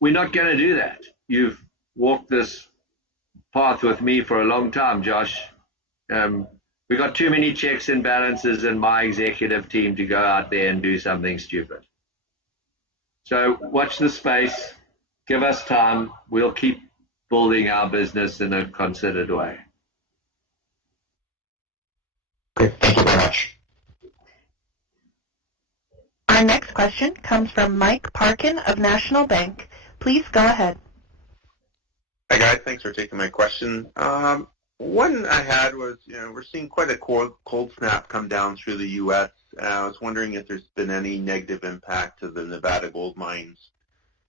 we're not going to do that. You've walked this path with me for a long time, Josh. We got too many checks and balances in my executive team to go out there and do something stupid. So watch the space, give us time. We'll keep building our business in a considered way. Great. Thank you very much. Our next question comes from Mike Parkin of National Bank. Please go ahead. Hi, guys. Thanks for taking my question. One I had was, we're seeing quite a cold snap come down through the U.S. I was wondering if there's been any negative impact to the Nevada gold mines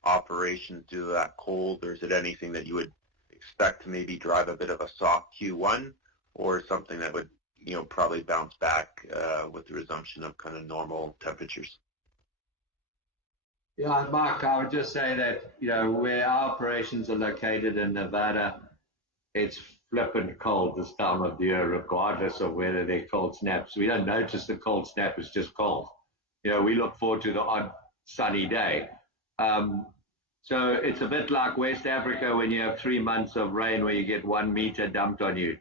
operations due to that cold, or is it anything that you would expect to maybe drive a bit of a soft Q1, or something that would, probably bounce back with the resumption of kind of normal temperatures? Yeah, Mark, I would just say that, where our operations are located in Nevada, it's flipping cold this time of the year, regardless of whether they're cold snaps. We don't notice the cold snap, it's just cold. We look forward to the odd sunny day. So it's a bit like West Africa when you have 3 months of rain where you get 1 meter dumped on you.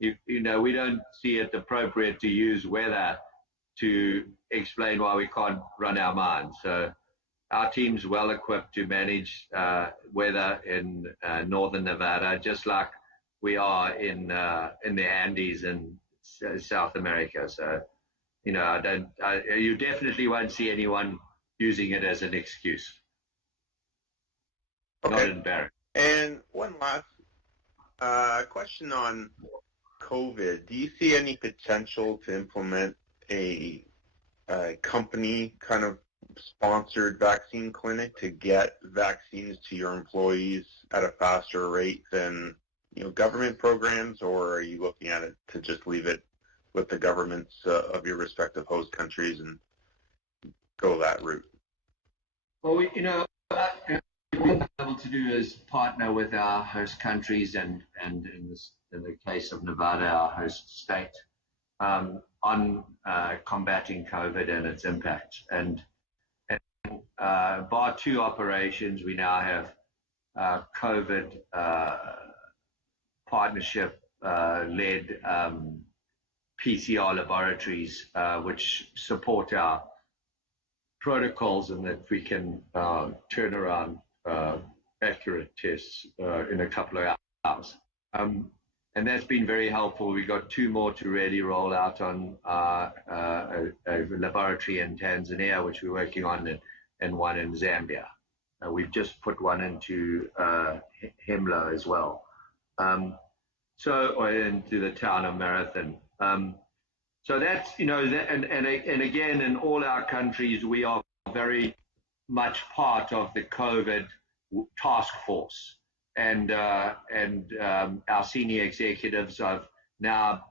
We don't see it appropriate to use weather to explain why we can't run our mines. So our team's well equipped to manage weather in northern Nevada, just like we are in the Andes in South America. So, you definitely won't see anyone using it as an excuse. Okay. Not in Barrick. And one last question on COVID. Do you see any potential to implement a company kind of sponsored vaccine clinic to get vaccines to your employees at a faster rate than government programs, or are you looking at it to just leave it with the governments of your respective host countries and go that route? Well, what we're able to do is partner with our host countries and in the case of Nevada, our host state, on combating COVID and its impact. And bar 2 operations, we now have COVID partnership led PCR laboratories, which support our protocols, and that we can turn around accurate tests in a couple of hours. And that's been very helpful. We got 2 more to really roll out on a laboratory in Tanzania, which we're working on, and 1 in Zambia. We've just put 1 into Hemlo as well. Or into the town of Marathon. So that's, and again, in all our countries, we are very much part of the COVID task force. And our senior executives have now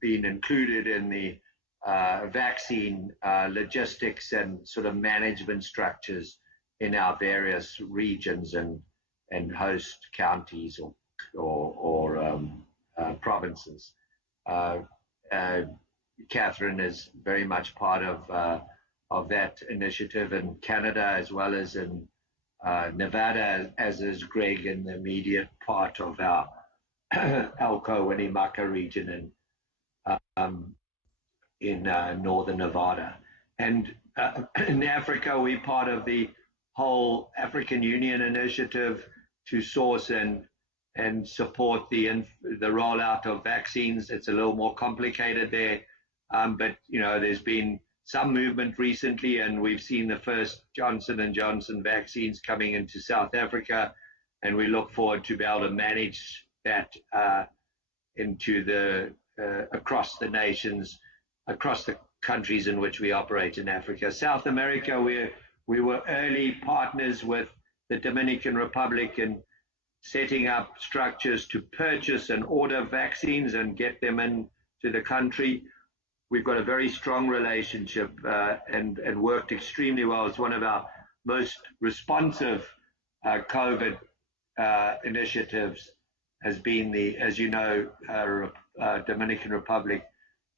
been included in the vaccine logistics and sort of management structures in our various regions and host counties or provinces. Catherine is very much part of that initiative in Canada, as well as in Nevada, as is Greg in the immediate part of our Elko Winnemucca region in northern Nevada. And in Africa, we're part of the whole African Union initiative to source and support the rollout of vaccines. It's a little more complicated there, but there's been some movement recently, and we've seen the first Johnson & Johnson vaccines coming into South Africa, and we look forward to be able to manage that into across the nations, across the countries in which we operate in Africa. South America, we were early partners with the Dominican Republic in setting up structures to purchase and order vaccines and get them into the country. We've got a very strong relationship and worked extremely well. It's one of our most responsive COVID initiatives has been as you know, Dominican Republic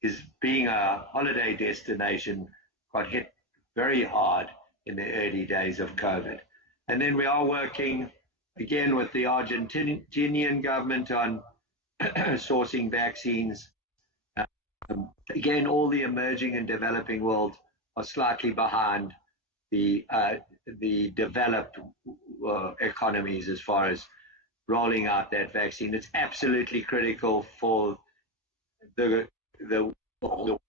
is being a holiday destination, got hit very hard in the early days of COVID. And then we are working again with the Argentinian government on sourcing vaccines. Again, all the emerging and developing world are slightly behind the developed economies as far as rolling out that vaccine. It's absolutely critical for the world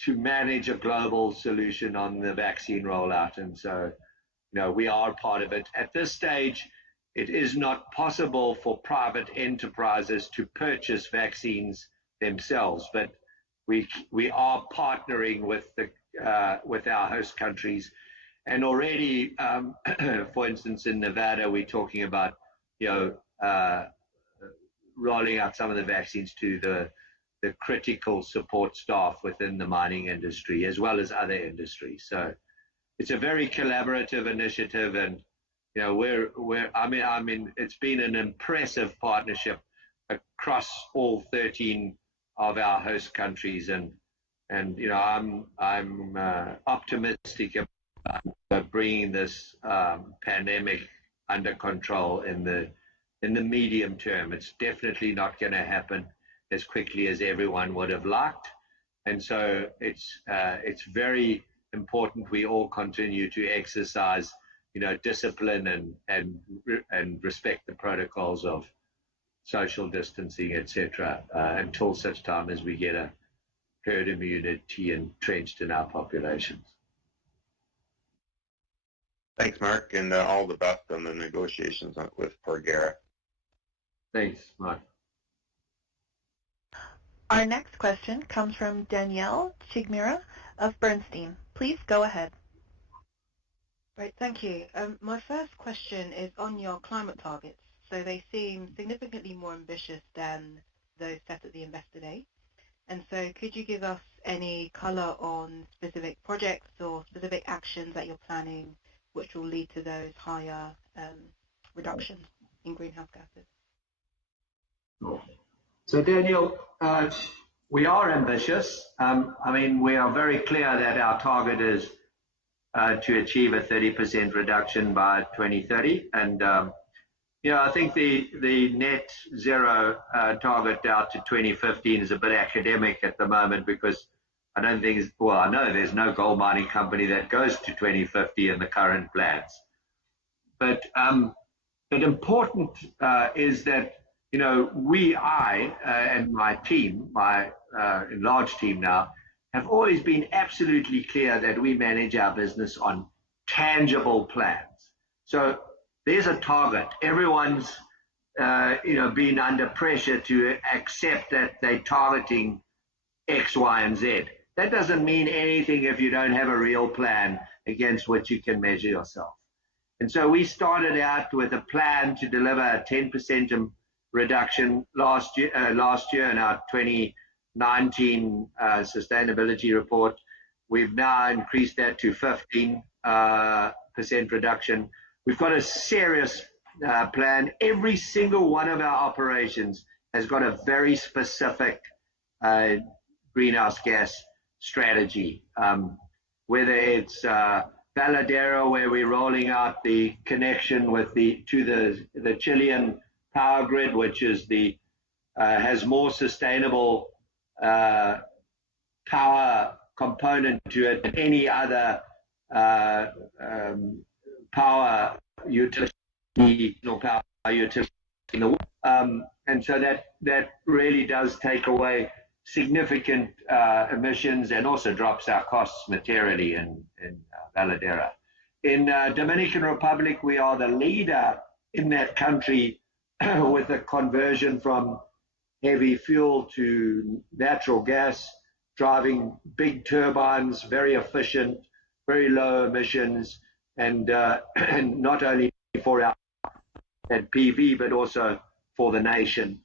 to manage a global solution on the vaccine rollout. And so, we are part of it. At this stage, it is not possible for private enterprises to purchase vaccines themselves, but we are partnering with our host countries, and already, for instance, in Nevada, we're talking about rolling out some of the vaccines to the critical support staff within the mining industry as well as other industries. So it's a very collaborative initiative, and it's been an impressive partnership across all 13 of our host countries, and I'm optimistic about bringing this pandemic under control in the medium term. It's definitely not going to happen as quickly as everyone would have liked, and so it's very important we all continue to exercise discipline and respect the protocols of social distancing, etc., until such time as we get a herd immunity entrenched in our populations. Thanks, Mark, and all the best on the negotiations with Barrick. Thanks, Mark. Our next question comes from Danielle Chigmira of Bernstein. Please go ahead. Right, thank you. My first question is on your climate targets. So they seem significantly more ambitious than those set at the Investor Day. And so could you give us any color on specific projects or specific actions that you're planning which will lead to those higher reductions in greenhouse gases? So Daniel, we are ambitious. We are very clear that our target is to achieve a 30% reduction by 2030. And Yeah, I think the net zero target out to 2015 is a bit academic at the moment because I don't think, well, I know there's no gold mining company that goes to 2050 in the current plans. But important is that, I and my team, my enlarged team now, have always been absolutely clear that we manage our business on tangible plans. So there's a target. Everyone's, been under pressure to accept that they're targeting X, Y, and Z. That doesn't mean anything if you don't have a real plan against which you can measure yourself. And so we started out with a plan to deliver a 10% reduction last year in our 2019 sustainability report. We've now increased that to 15% reduction. We've got a serious plan. Every single one of our operations has got a very specific greenhouse gas strategy, whether it's Valladerra, where we're rolling out the connection to the Chilean power grid, which is has more sustainable power component to it than any other power utility or power utility in the world. And so that really does take away significant emissions and also drops our costs materially in Valladerra. In Dominican Republic, we are the leader in that country with a conversion from heavy fuel to natural gas, driving big turbines, very efficient, very low emissions, and not only for our PV, but also for the nation.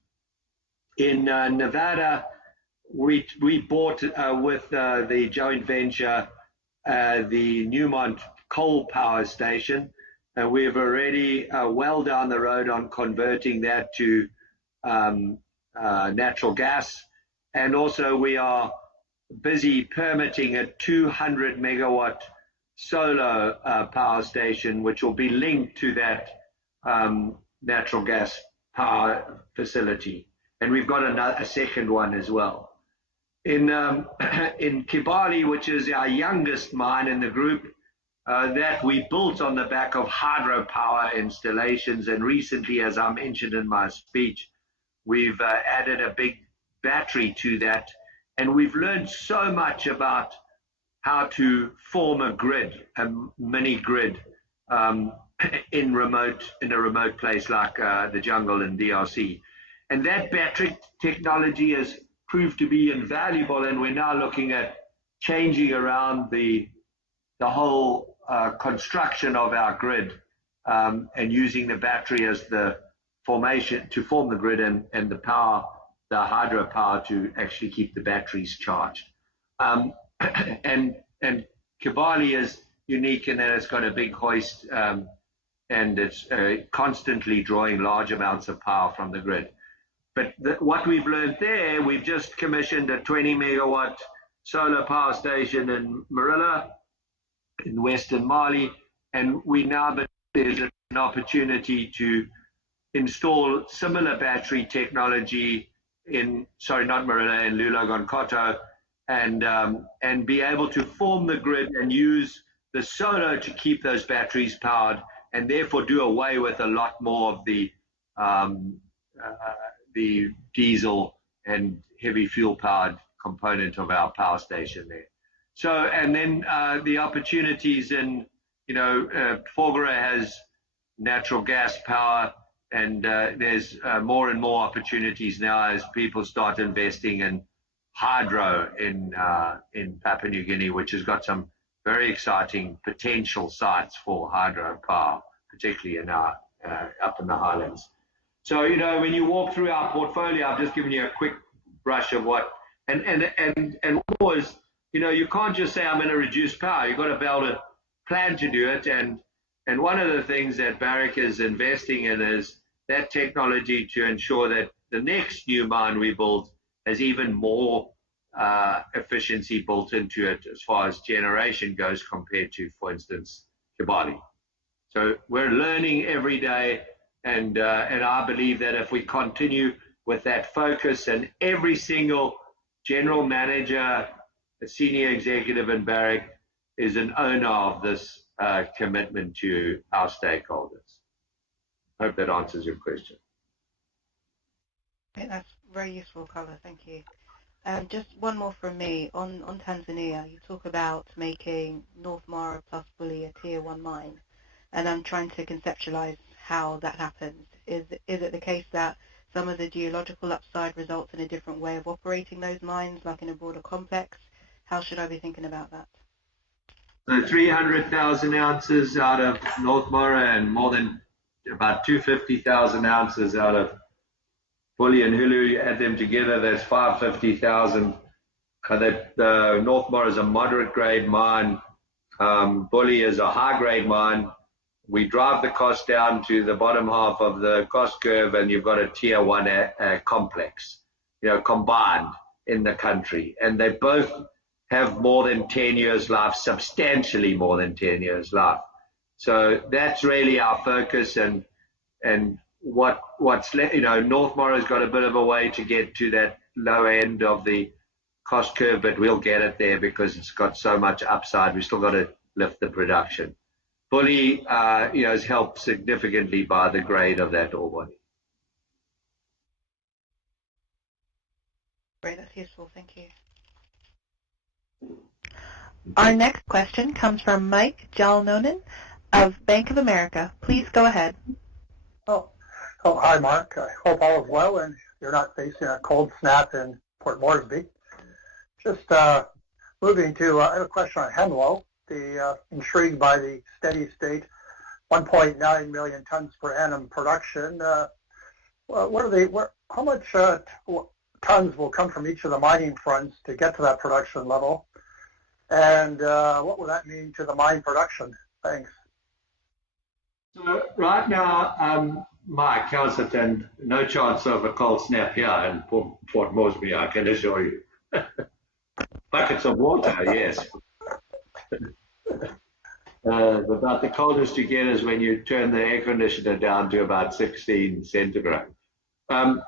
In Nevada, we bought with the joint venture the Newmont coal power station, and we've already well down the road on converting that to natural gas, and also we are busy permitting a 200 megawatt solar power station, which will be linked to that natural gas power facility, and we've got a second one as well. In Kibali, which is our youngest mine in the group, that we built on the back of hydropower installations, and recently, as I mentioned in my speech, we've added a big battery to that, and we've learned so much about how to form a grid, a mini grid, in a remote place like the jungle in DRC. And that battery technology has proved to be invaluable, and we're now looking at changing around the whole construction of our grid, and using the battery as the formation to form the grid, and the power, the hydropower, to actually keep the batteries charged. And Kibali is unique in that it's got a big hoist, and it's constantly drawing large amounts of power from the grid. But what we've learned there, we've just commissioned a 20 megawatt solar power station in Marilla, in Western Mali, and there's an opportunity to install similar battery technology in Lula-Gonkoto, and be able to form the grid and use the solar to keep those batteries powered, and therefore do away with a lot more of the diesel and heavy fuel powered component of our power station there. So, and then the opportunities in, Porgera has natural gas power, and there's more and more opportunities now as people start investing in hydro in Papua New Guinea, which has got some very exciting potential sites for hydro power, particularly in our up in the highlands. So, when you walk through our portfolio, I've just given you a quick brush of what, and always, you can't just say, I'm going to reduce power. You've got to be able to plan to do it. And one of the things that Barrick is investing in is that technology to ensure that the next new mine we build has even more efficiency built into it as far as generation goes compared to, for instance, Kibali. So we're learning every day, And I believe that if we continue with that focus, and every single general manager, a senior executive in Barrick is an owner of this commitment to our stakeholders. I hope that answers your question. Okay, that's very useful color, thank you. Just one more from me. On Tanzania, you talk about making North Mara plus Bully a Tier 1 mine, and I'm trying to conceptualize how that happens. Is it the case that some of the geological upside results in a different way of operating those mines, like in a broader complex? How should I be thinking about that? So 300,000 ounces out of North Mara and more than about 250,000 ounces out of Bully and Hulu. Add them together, that's 550,000. North Mara is a moderate grade mine. Bully is a high grade mine. We drive the cost down to the bottom half of the cost curve, and you've got a Tier 1 complex, combined in the country. And they both have more than 10 years life, substantially more than 10 years life. So that's really our focus, and what's North Mara's got a bit of a way to get to that low end of the cost curve, but we'll get it there because it's got so much upside. We still got to lift the production. Bully, is helped significantly by the grade of that ore body. Great, that's useful. Thank you. Our next question comes from Mike Jalnonen of Bank of America. Please go ahead. Oh, hi, Mark. I hope all is well and you're not facing a cold snap in Port Moresby. Just moving to, I have a question on Hemlo. Intrigued by the steady state 1.9 million tons per annum production. How much tons will come from each of the mining fronts to get to that production level? And what will that mean to the mine production? Thanks. So right now, Mike, how's it? And no chance of a cold snap here in Port Moresby, I can assure you. Buckets of water, yes. About the coldest you get is when you turn the air conditioner down to about 16 centigrade. The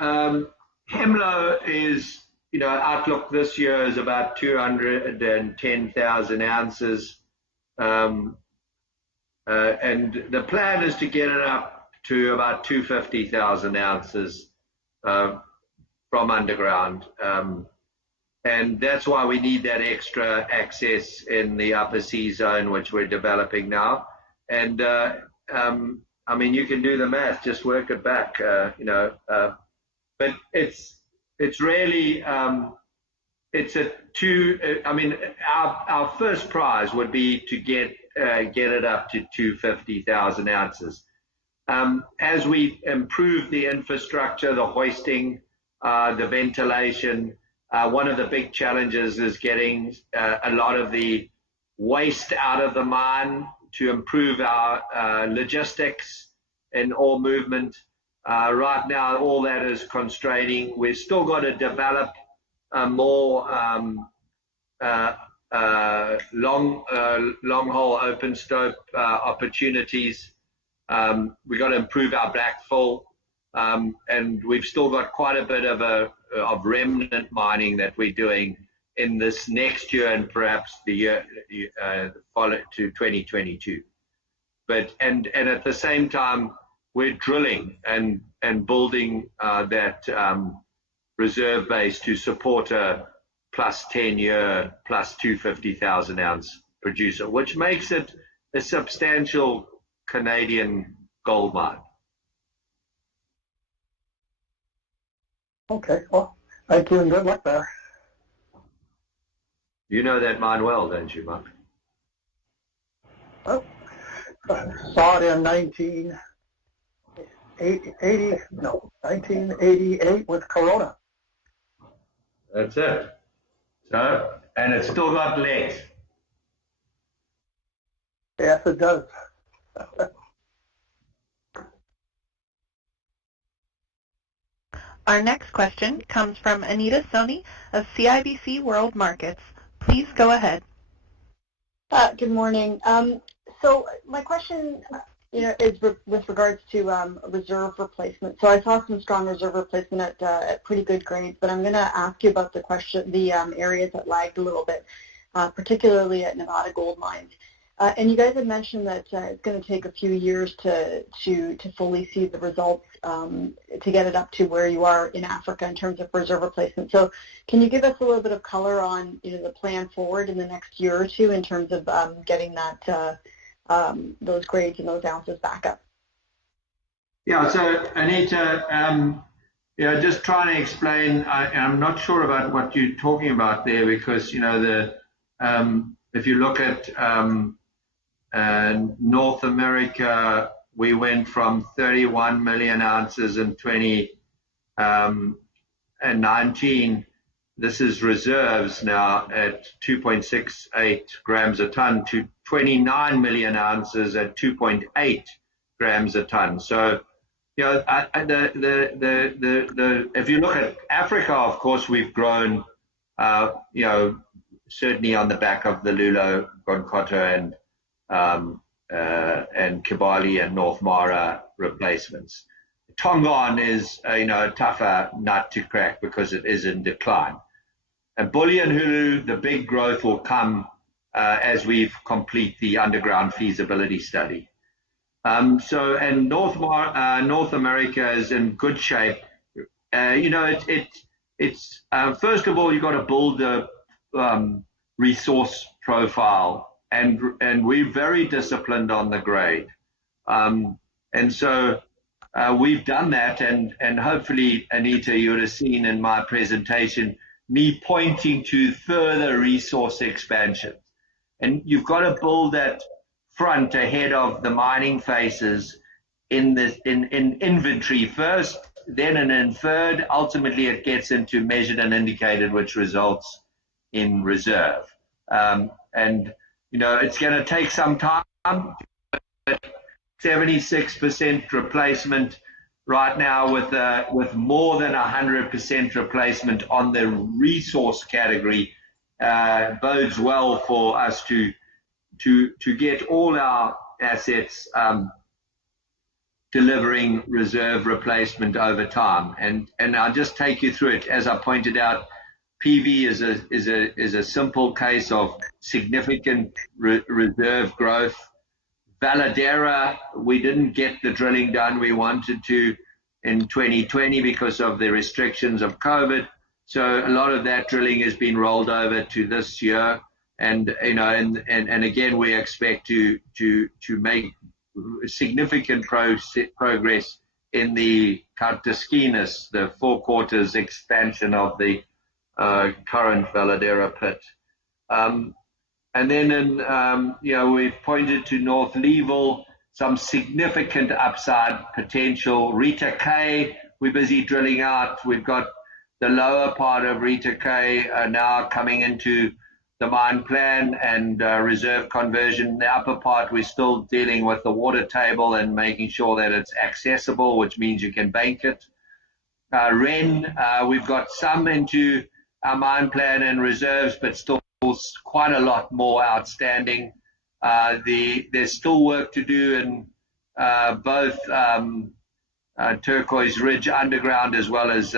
Hemlo is, outlook this year is about 210,000 ounces. And the plan is to get it up to about 250,000 ounces from underground. And that's why we need that extra access in the upper C zone, which we're developing now. And, you can do the math, just work it back, but it's really, our first prize would be to get it up to 250,000 ounces. As we improve the infrastructure, the hoisting, the ventilation, one of the big challenges is getting a lot of the waste out of the mine to improve our logistics and ore movement. Right now, all that is constraining. We've still got to develop more long hole open stope opportunities. We've got to improve our backfill, and we've still got quite a bit of remnant mining that we're doing in this next year and perhaps the year follow to 2022. And at the same time, we're drilling and building that reserve base to support a plus 10-year, plus 250,000 ounce producer, which makes it a substantial Canadian gold mine. Okay, well, thank you and good luck there. You know that mine well, don't you, Mark? Well, saw it in 1988 with Corona. That's it. So, and it's still got legs. Yes, it does. Our next question comes from Anita Soni of CIBC World Markets. Please go ahead. Good morning. So my question is with regards to reserve replacement. So I saw some strong reserve replacement at pretty good grades, but I'm going to ask you about the areas that lagged a little bit, particularly at Nevada Gold Mines. And you guys had mentioned that it's going to take a few years to fully see the results to get it up to where you are in Africa in terms of reserve replacement. So can you give us a little bit of color on the plan forward in the next year or two in terms of getting that those grades and those ounces back up? Yeah, so Anita, just trying to explain, I'm not sure about what you're talking about there because, if you look at North America, we went from 31 million ounces in 2019. This is reserves now at 2.68 grams a ton to 29 million ounces at 2.8 grams a ton. So, if you look at Africa, of course, we've grown, certainly on the back of the Lulo, Gonkota, and Kibali and North Mara replacements. Tongon is a tougher nut to crack because it is in decline. And Bulyanhulu, the big growth will come as we complete the underground feasibility study. And North America is in good shape. It's first of all, you've got to build a resource profile, and we're very disciplined on the grade. And so we've done that, and hopefully, Anita, you would have seen in my presentation me pointing to further resource expansion. And you've got to build that front ahead of the mining phases in inventory first, then in inferred. Ultimately, it gets into measured and indicated, which results in reserve. It's going to take some time. 76% replacement right now with more than 100% replacement on the resource category bodes well for us to get all our assets delivering reserve replacement over time. And I'll just take you through it. As I pointed out, PV is a simple case of significant reserve growth. Valladerra, we didn't get the drilling done we wanted to in 2020 because of the restrictions of COVID. So a lot of that drilling has been rolled over to this year. And again, we expect to make significant progress in the Cartasquinas, the 4 quarters expansion of the current Valladerra pit. And then we've pointed to North Leeville, some significant upside potential. Rita K, we're busy drilling out. We've got the lower part of Rita K now coming into the mine plan and reserve conversion. The upper part, we're still dealing with the water table and making sure that it's accessible, which means you can bank it. Ren, we've got some into our mine plan and reserves, but still quite a lot more outstanding. There's still work to do in both Turquoise Ridge Underground as well as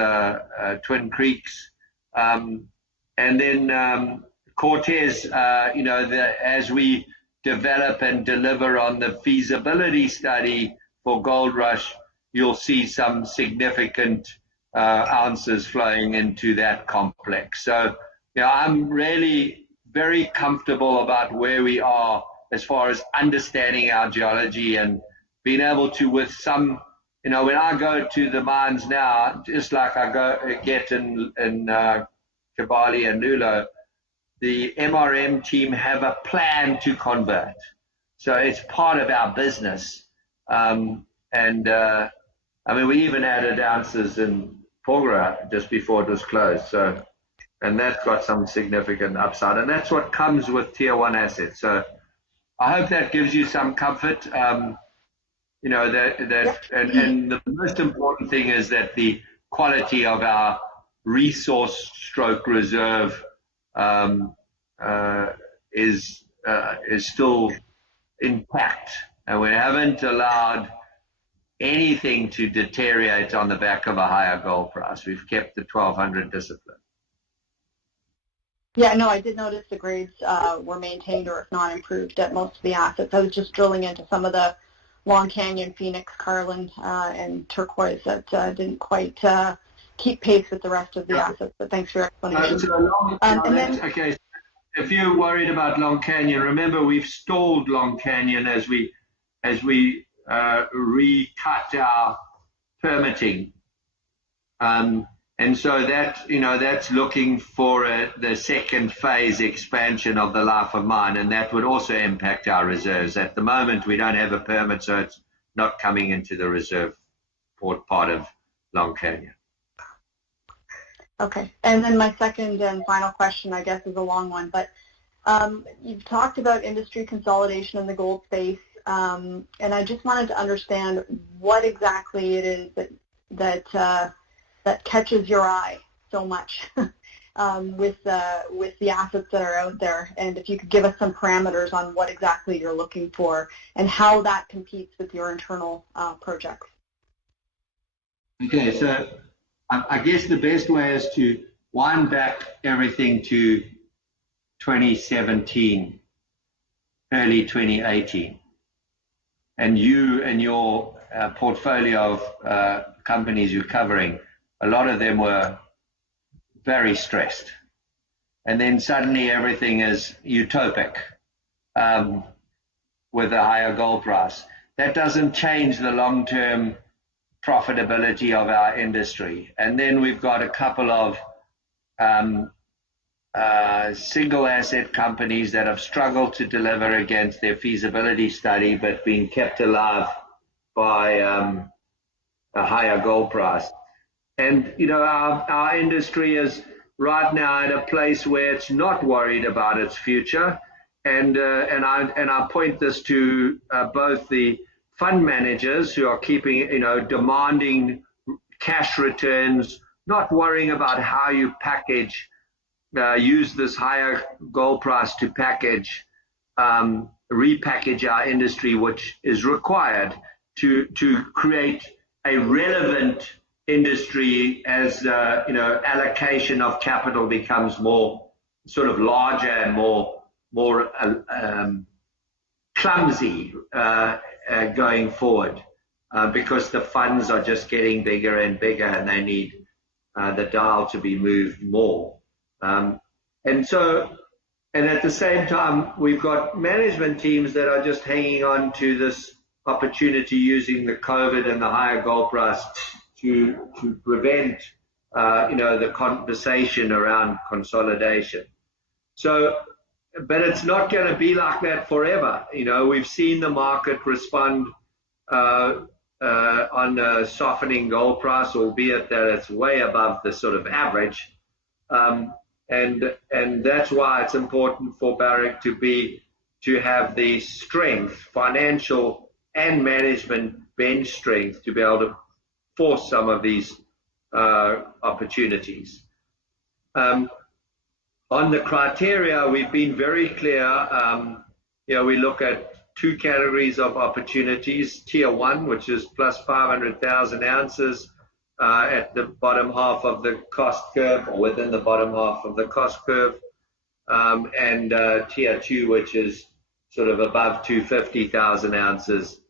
Twin Creeks. And then Cortez, as we develop and deliver on the feasibility study for Gold Rush, you'll see some significant ounces flowing into that complex. So, I'm really very comfortable about where we are as far as understanding our geology and being able to, with some, when I go to the mines now, just like I get in Kibali and Lulo, the MRM team have a plan to convert. So it's part of our business. We even added ounces in Porgera just before it was closed. So, and that's got some significant upside. And that's what comes with Tier 1 assets. So I hope that gives you some comfort. And the most important thing is that the quality of our resource stroke reserve is still intact. and we haven't allowed anything to deteriorate on the back of a higher gold price. We've kept the 1200 discipline. Yeah, no, I did notice the grades were maintained or if not improved at most of the assets. I was just drilling into some of the Long Canyon, Phoenix, Carlin, and Turquoise that didn't quite keep pace with the rest of the assets, but thanks for your explanation. Okay, if you're worried about Long Canyon, remember we've stalled Long Canyon as we recut our permitting. And so that, that's looking for the second phase expansion of the life of mine, and that would also impact our reserves. At the moment, we don't have a permit, so it's not coming into the reserve part of Long Canyon. Okay, and then my second and final question, I guess, is a long one, but you've talked about industry consolidation in the gold space, and I just wanted to understand what exactly it is that catches your eye so much with the assets that are out there, and if you could give us some parameters on what exactly you're looking for and how that competes with your internal projects. Okay, so I guess the best way is to wind back everything to 2017, early 2018, and you and your portfolio of companies you're covering, a lot of them were very stressed. And then suddenly everything is utopic with a higher gold price. That doesn't change the long-term profitability of our industry. And then we've got a couple of single asset companies that have struggled to deliver against their feasibility study but been kept alive by a higher gold price. And our industry is right now at a place where it's not worried about its future, and I point this to both the fund managers who are keeping demanding cash returns, not worrying about how you use this higher gold price to repackage our industry, which is required to create a relevant industry as allocation of capital becomes more sort of larger and more clumsy going forward, because the funds are just getting bigger and bigger and they need the dial to be moved more. And at the same time, we've got management teams that are just hanging on to this opportunity using the COVID and the higher gold price to prevent the conversation around consolidation. So, but it's not going to be like that forever. We've seen the market respond on a softening gold price, albeit that it's way above the sort of average. And that's why it's important for Barrick to have the strength, financial and management bench strength, to be able to force some of these opportunities. On the criteria, we've been very clear. We look at two categories of opportunities: Tier 1, which is plus 500,000 ounces at the bottom half of the cost curve, or within the bottom half of the cost curve, and Tier 2, which is sort of above 250,000 ounces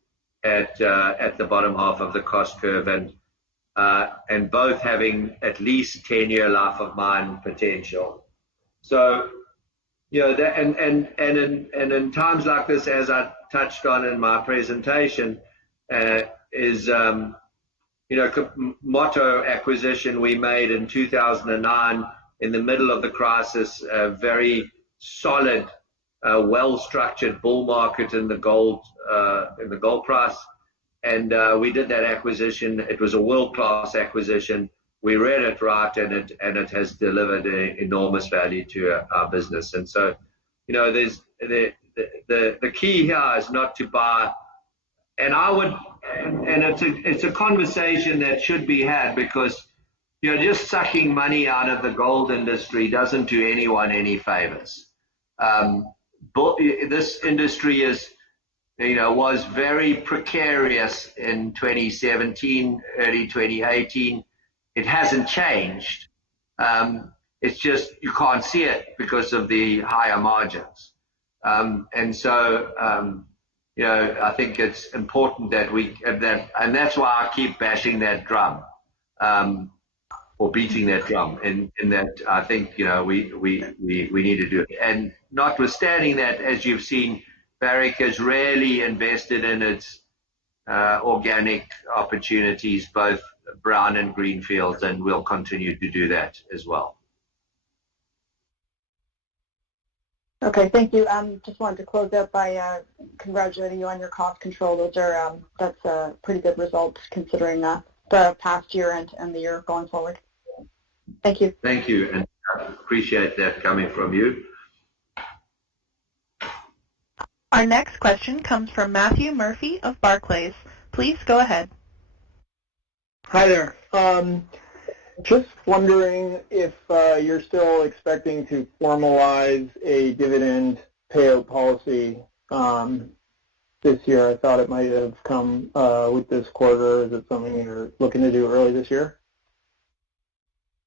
at the bottom half of the cost curve, and both having at least 10-year life of mine potential. So, that, and in times like this, as I touched on in my presentation, is Motto acquisition we made in 2009 in the middle of the crisis, a very solid, well-structured bull market in the gold price, and we did that acquisition. It was a world-class acquisition. We read it right, and it has delivered enormous value to our business. And so, there's the key here is not to buy. And it's a conversation that should be had, because just sucking money out of the gold industry doesn't do anyone any favors. But this industry is was very precarious in 2017, early 2018. It hasn't changed. It's just you can't see it because of the higher margins. And so, I think it's important that and that's why I keep bashing that drum, or beating that drum. In that, I think we need to do it. And notwithstanding that, as you've seen, Barrick has really invested in its organic opportunities, both brown and green fields, and will continue to do that as well. Okay, thank you. Just wanted to close out by congratulating you on your cost control. That's a pretty good result considering the past year and the year going forward. Thank you. Thank you, and I appreciate that coming from you. Our next question comes from Matthew Murphy of Barclays. Please go ahead. Hi there. Just wondering if you're still expecting to formalize a dividend payout policy this year. I thought it might have come with this quarter. Is it something you're looking to do early this year?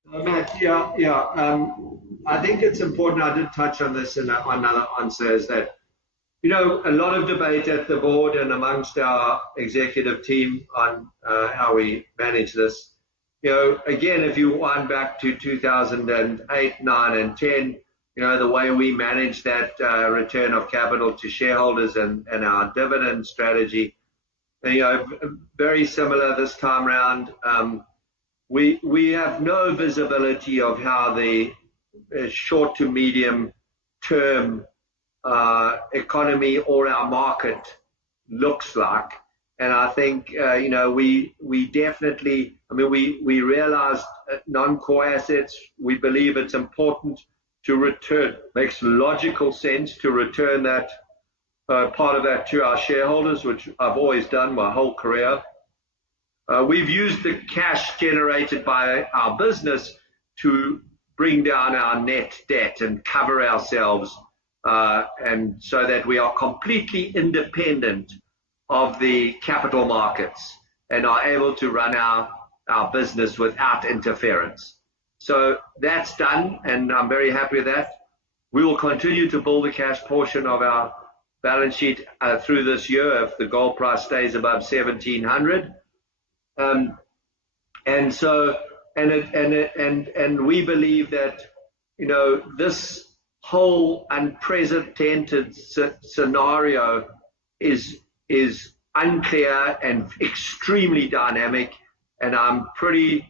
Matt, I think it's important. I did touch on this in another answer, is that a lot of debate at the board and amongst our executive team on how we manage this. Again, if you wind back to 2008, 9, and 10, the way we manage that return of capital to shareholders and our dividend strategy, very similar this time around. We have no visibility of how the short to medium term economy or our market looks like. And I think, we definitely, we realized non-core assets. We believe it's important to return, makes logical sense to return that part of that to our shareholders, which I've always done my whole career. We've used the cash generated by our business to bring down our net debt and cover ourselves, and so that we are completely independent of the capital markets and are able to run our business without interference. So that's done, and I'm very happy with that. We will continue to build the cash portion of our balance sheet through this year if the gold price stays above 1,700. And we believe that this whole unprecedented scenario is unclear and extremely dynamic, and I'm pretty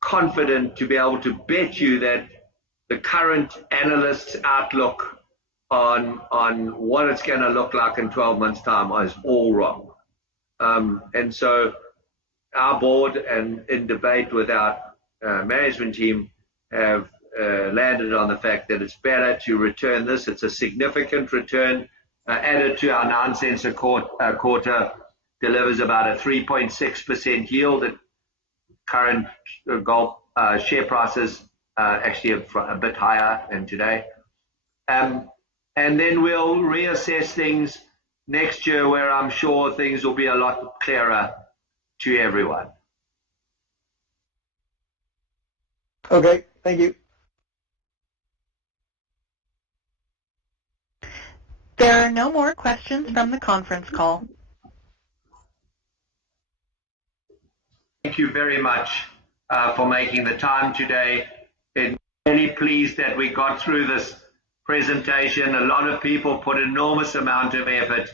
confident to be able to bet you that the current analysts' outlook on what it's going to look like in 12 months' time is all wrong. And so our board and in debate with our management team have landed on the fact that it's better to return this. It's a significant return. Added to our 9 cents a quarter, delivers about a 3.6% yield at current gold share prices, actually a bit higher than today. And then we'll reassess things next year, where I'm sure things will be a lot clearer to everyone. Okay, thank you. There are no more questions from the conference call. Thank you very much for making the time today. I'm really pleased that we got through this presentation. A lot of people put enormous amount of effort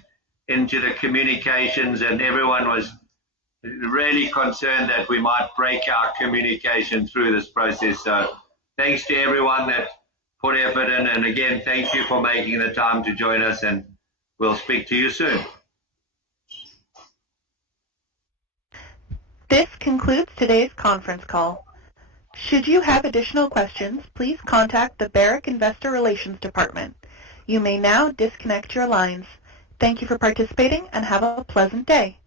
into the communications, and everyone was really concerned that we might break our communication through this process. So thanks to everyone that put effort in, and again, thank you for making the time to join us, and we'll speak to you soon. This concludes today's conference call. Should you have additional questions, please contact the Barrick Investor Relations Department. You may now disconnect your lines. Thank you for participating and have a pleasant day.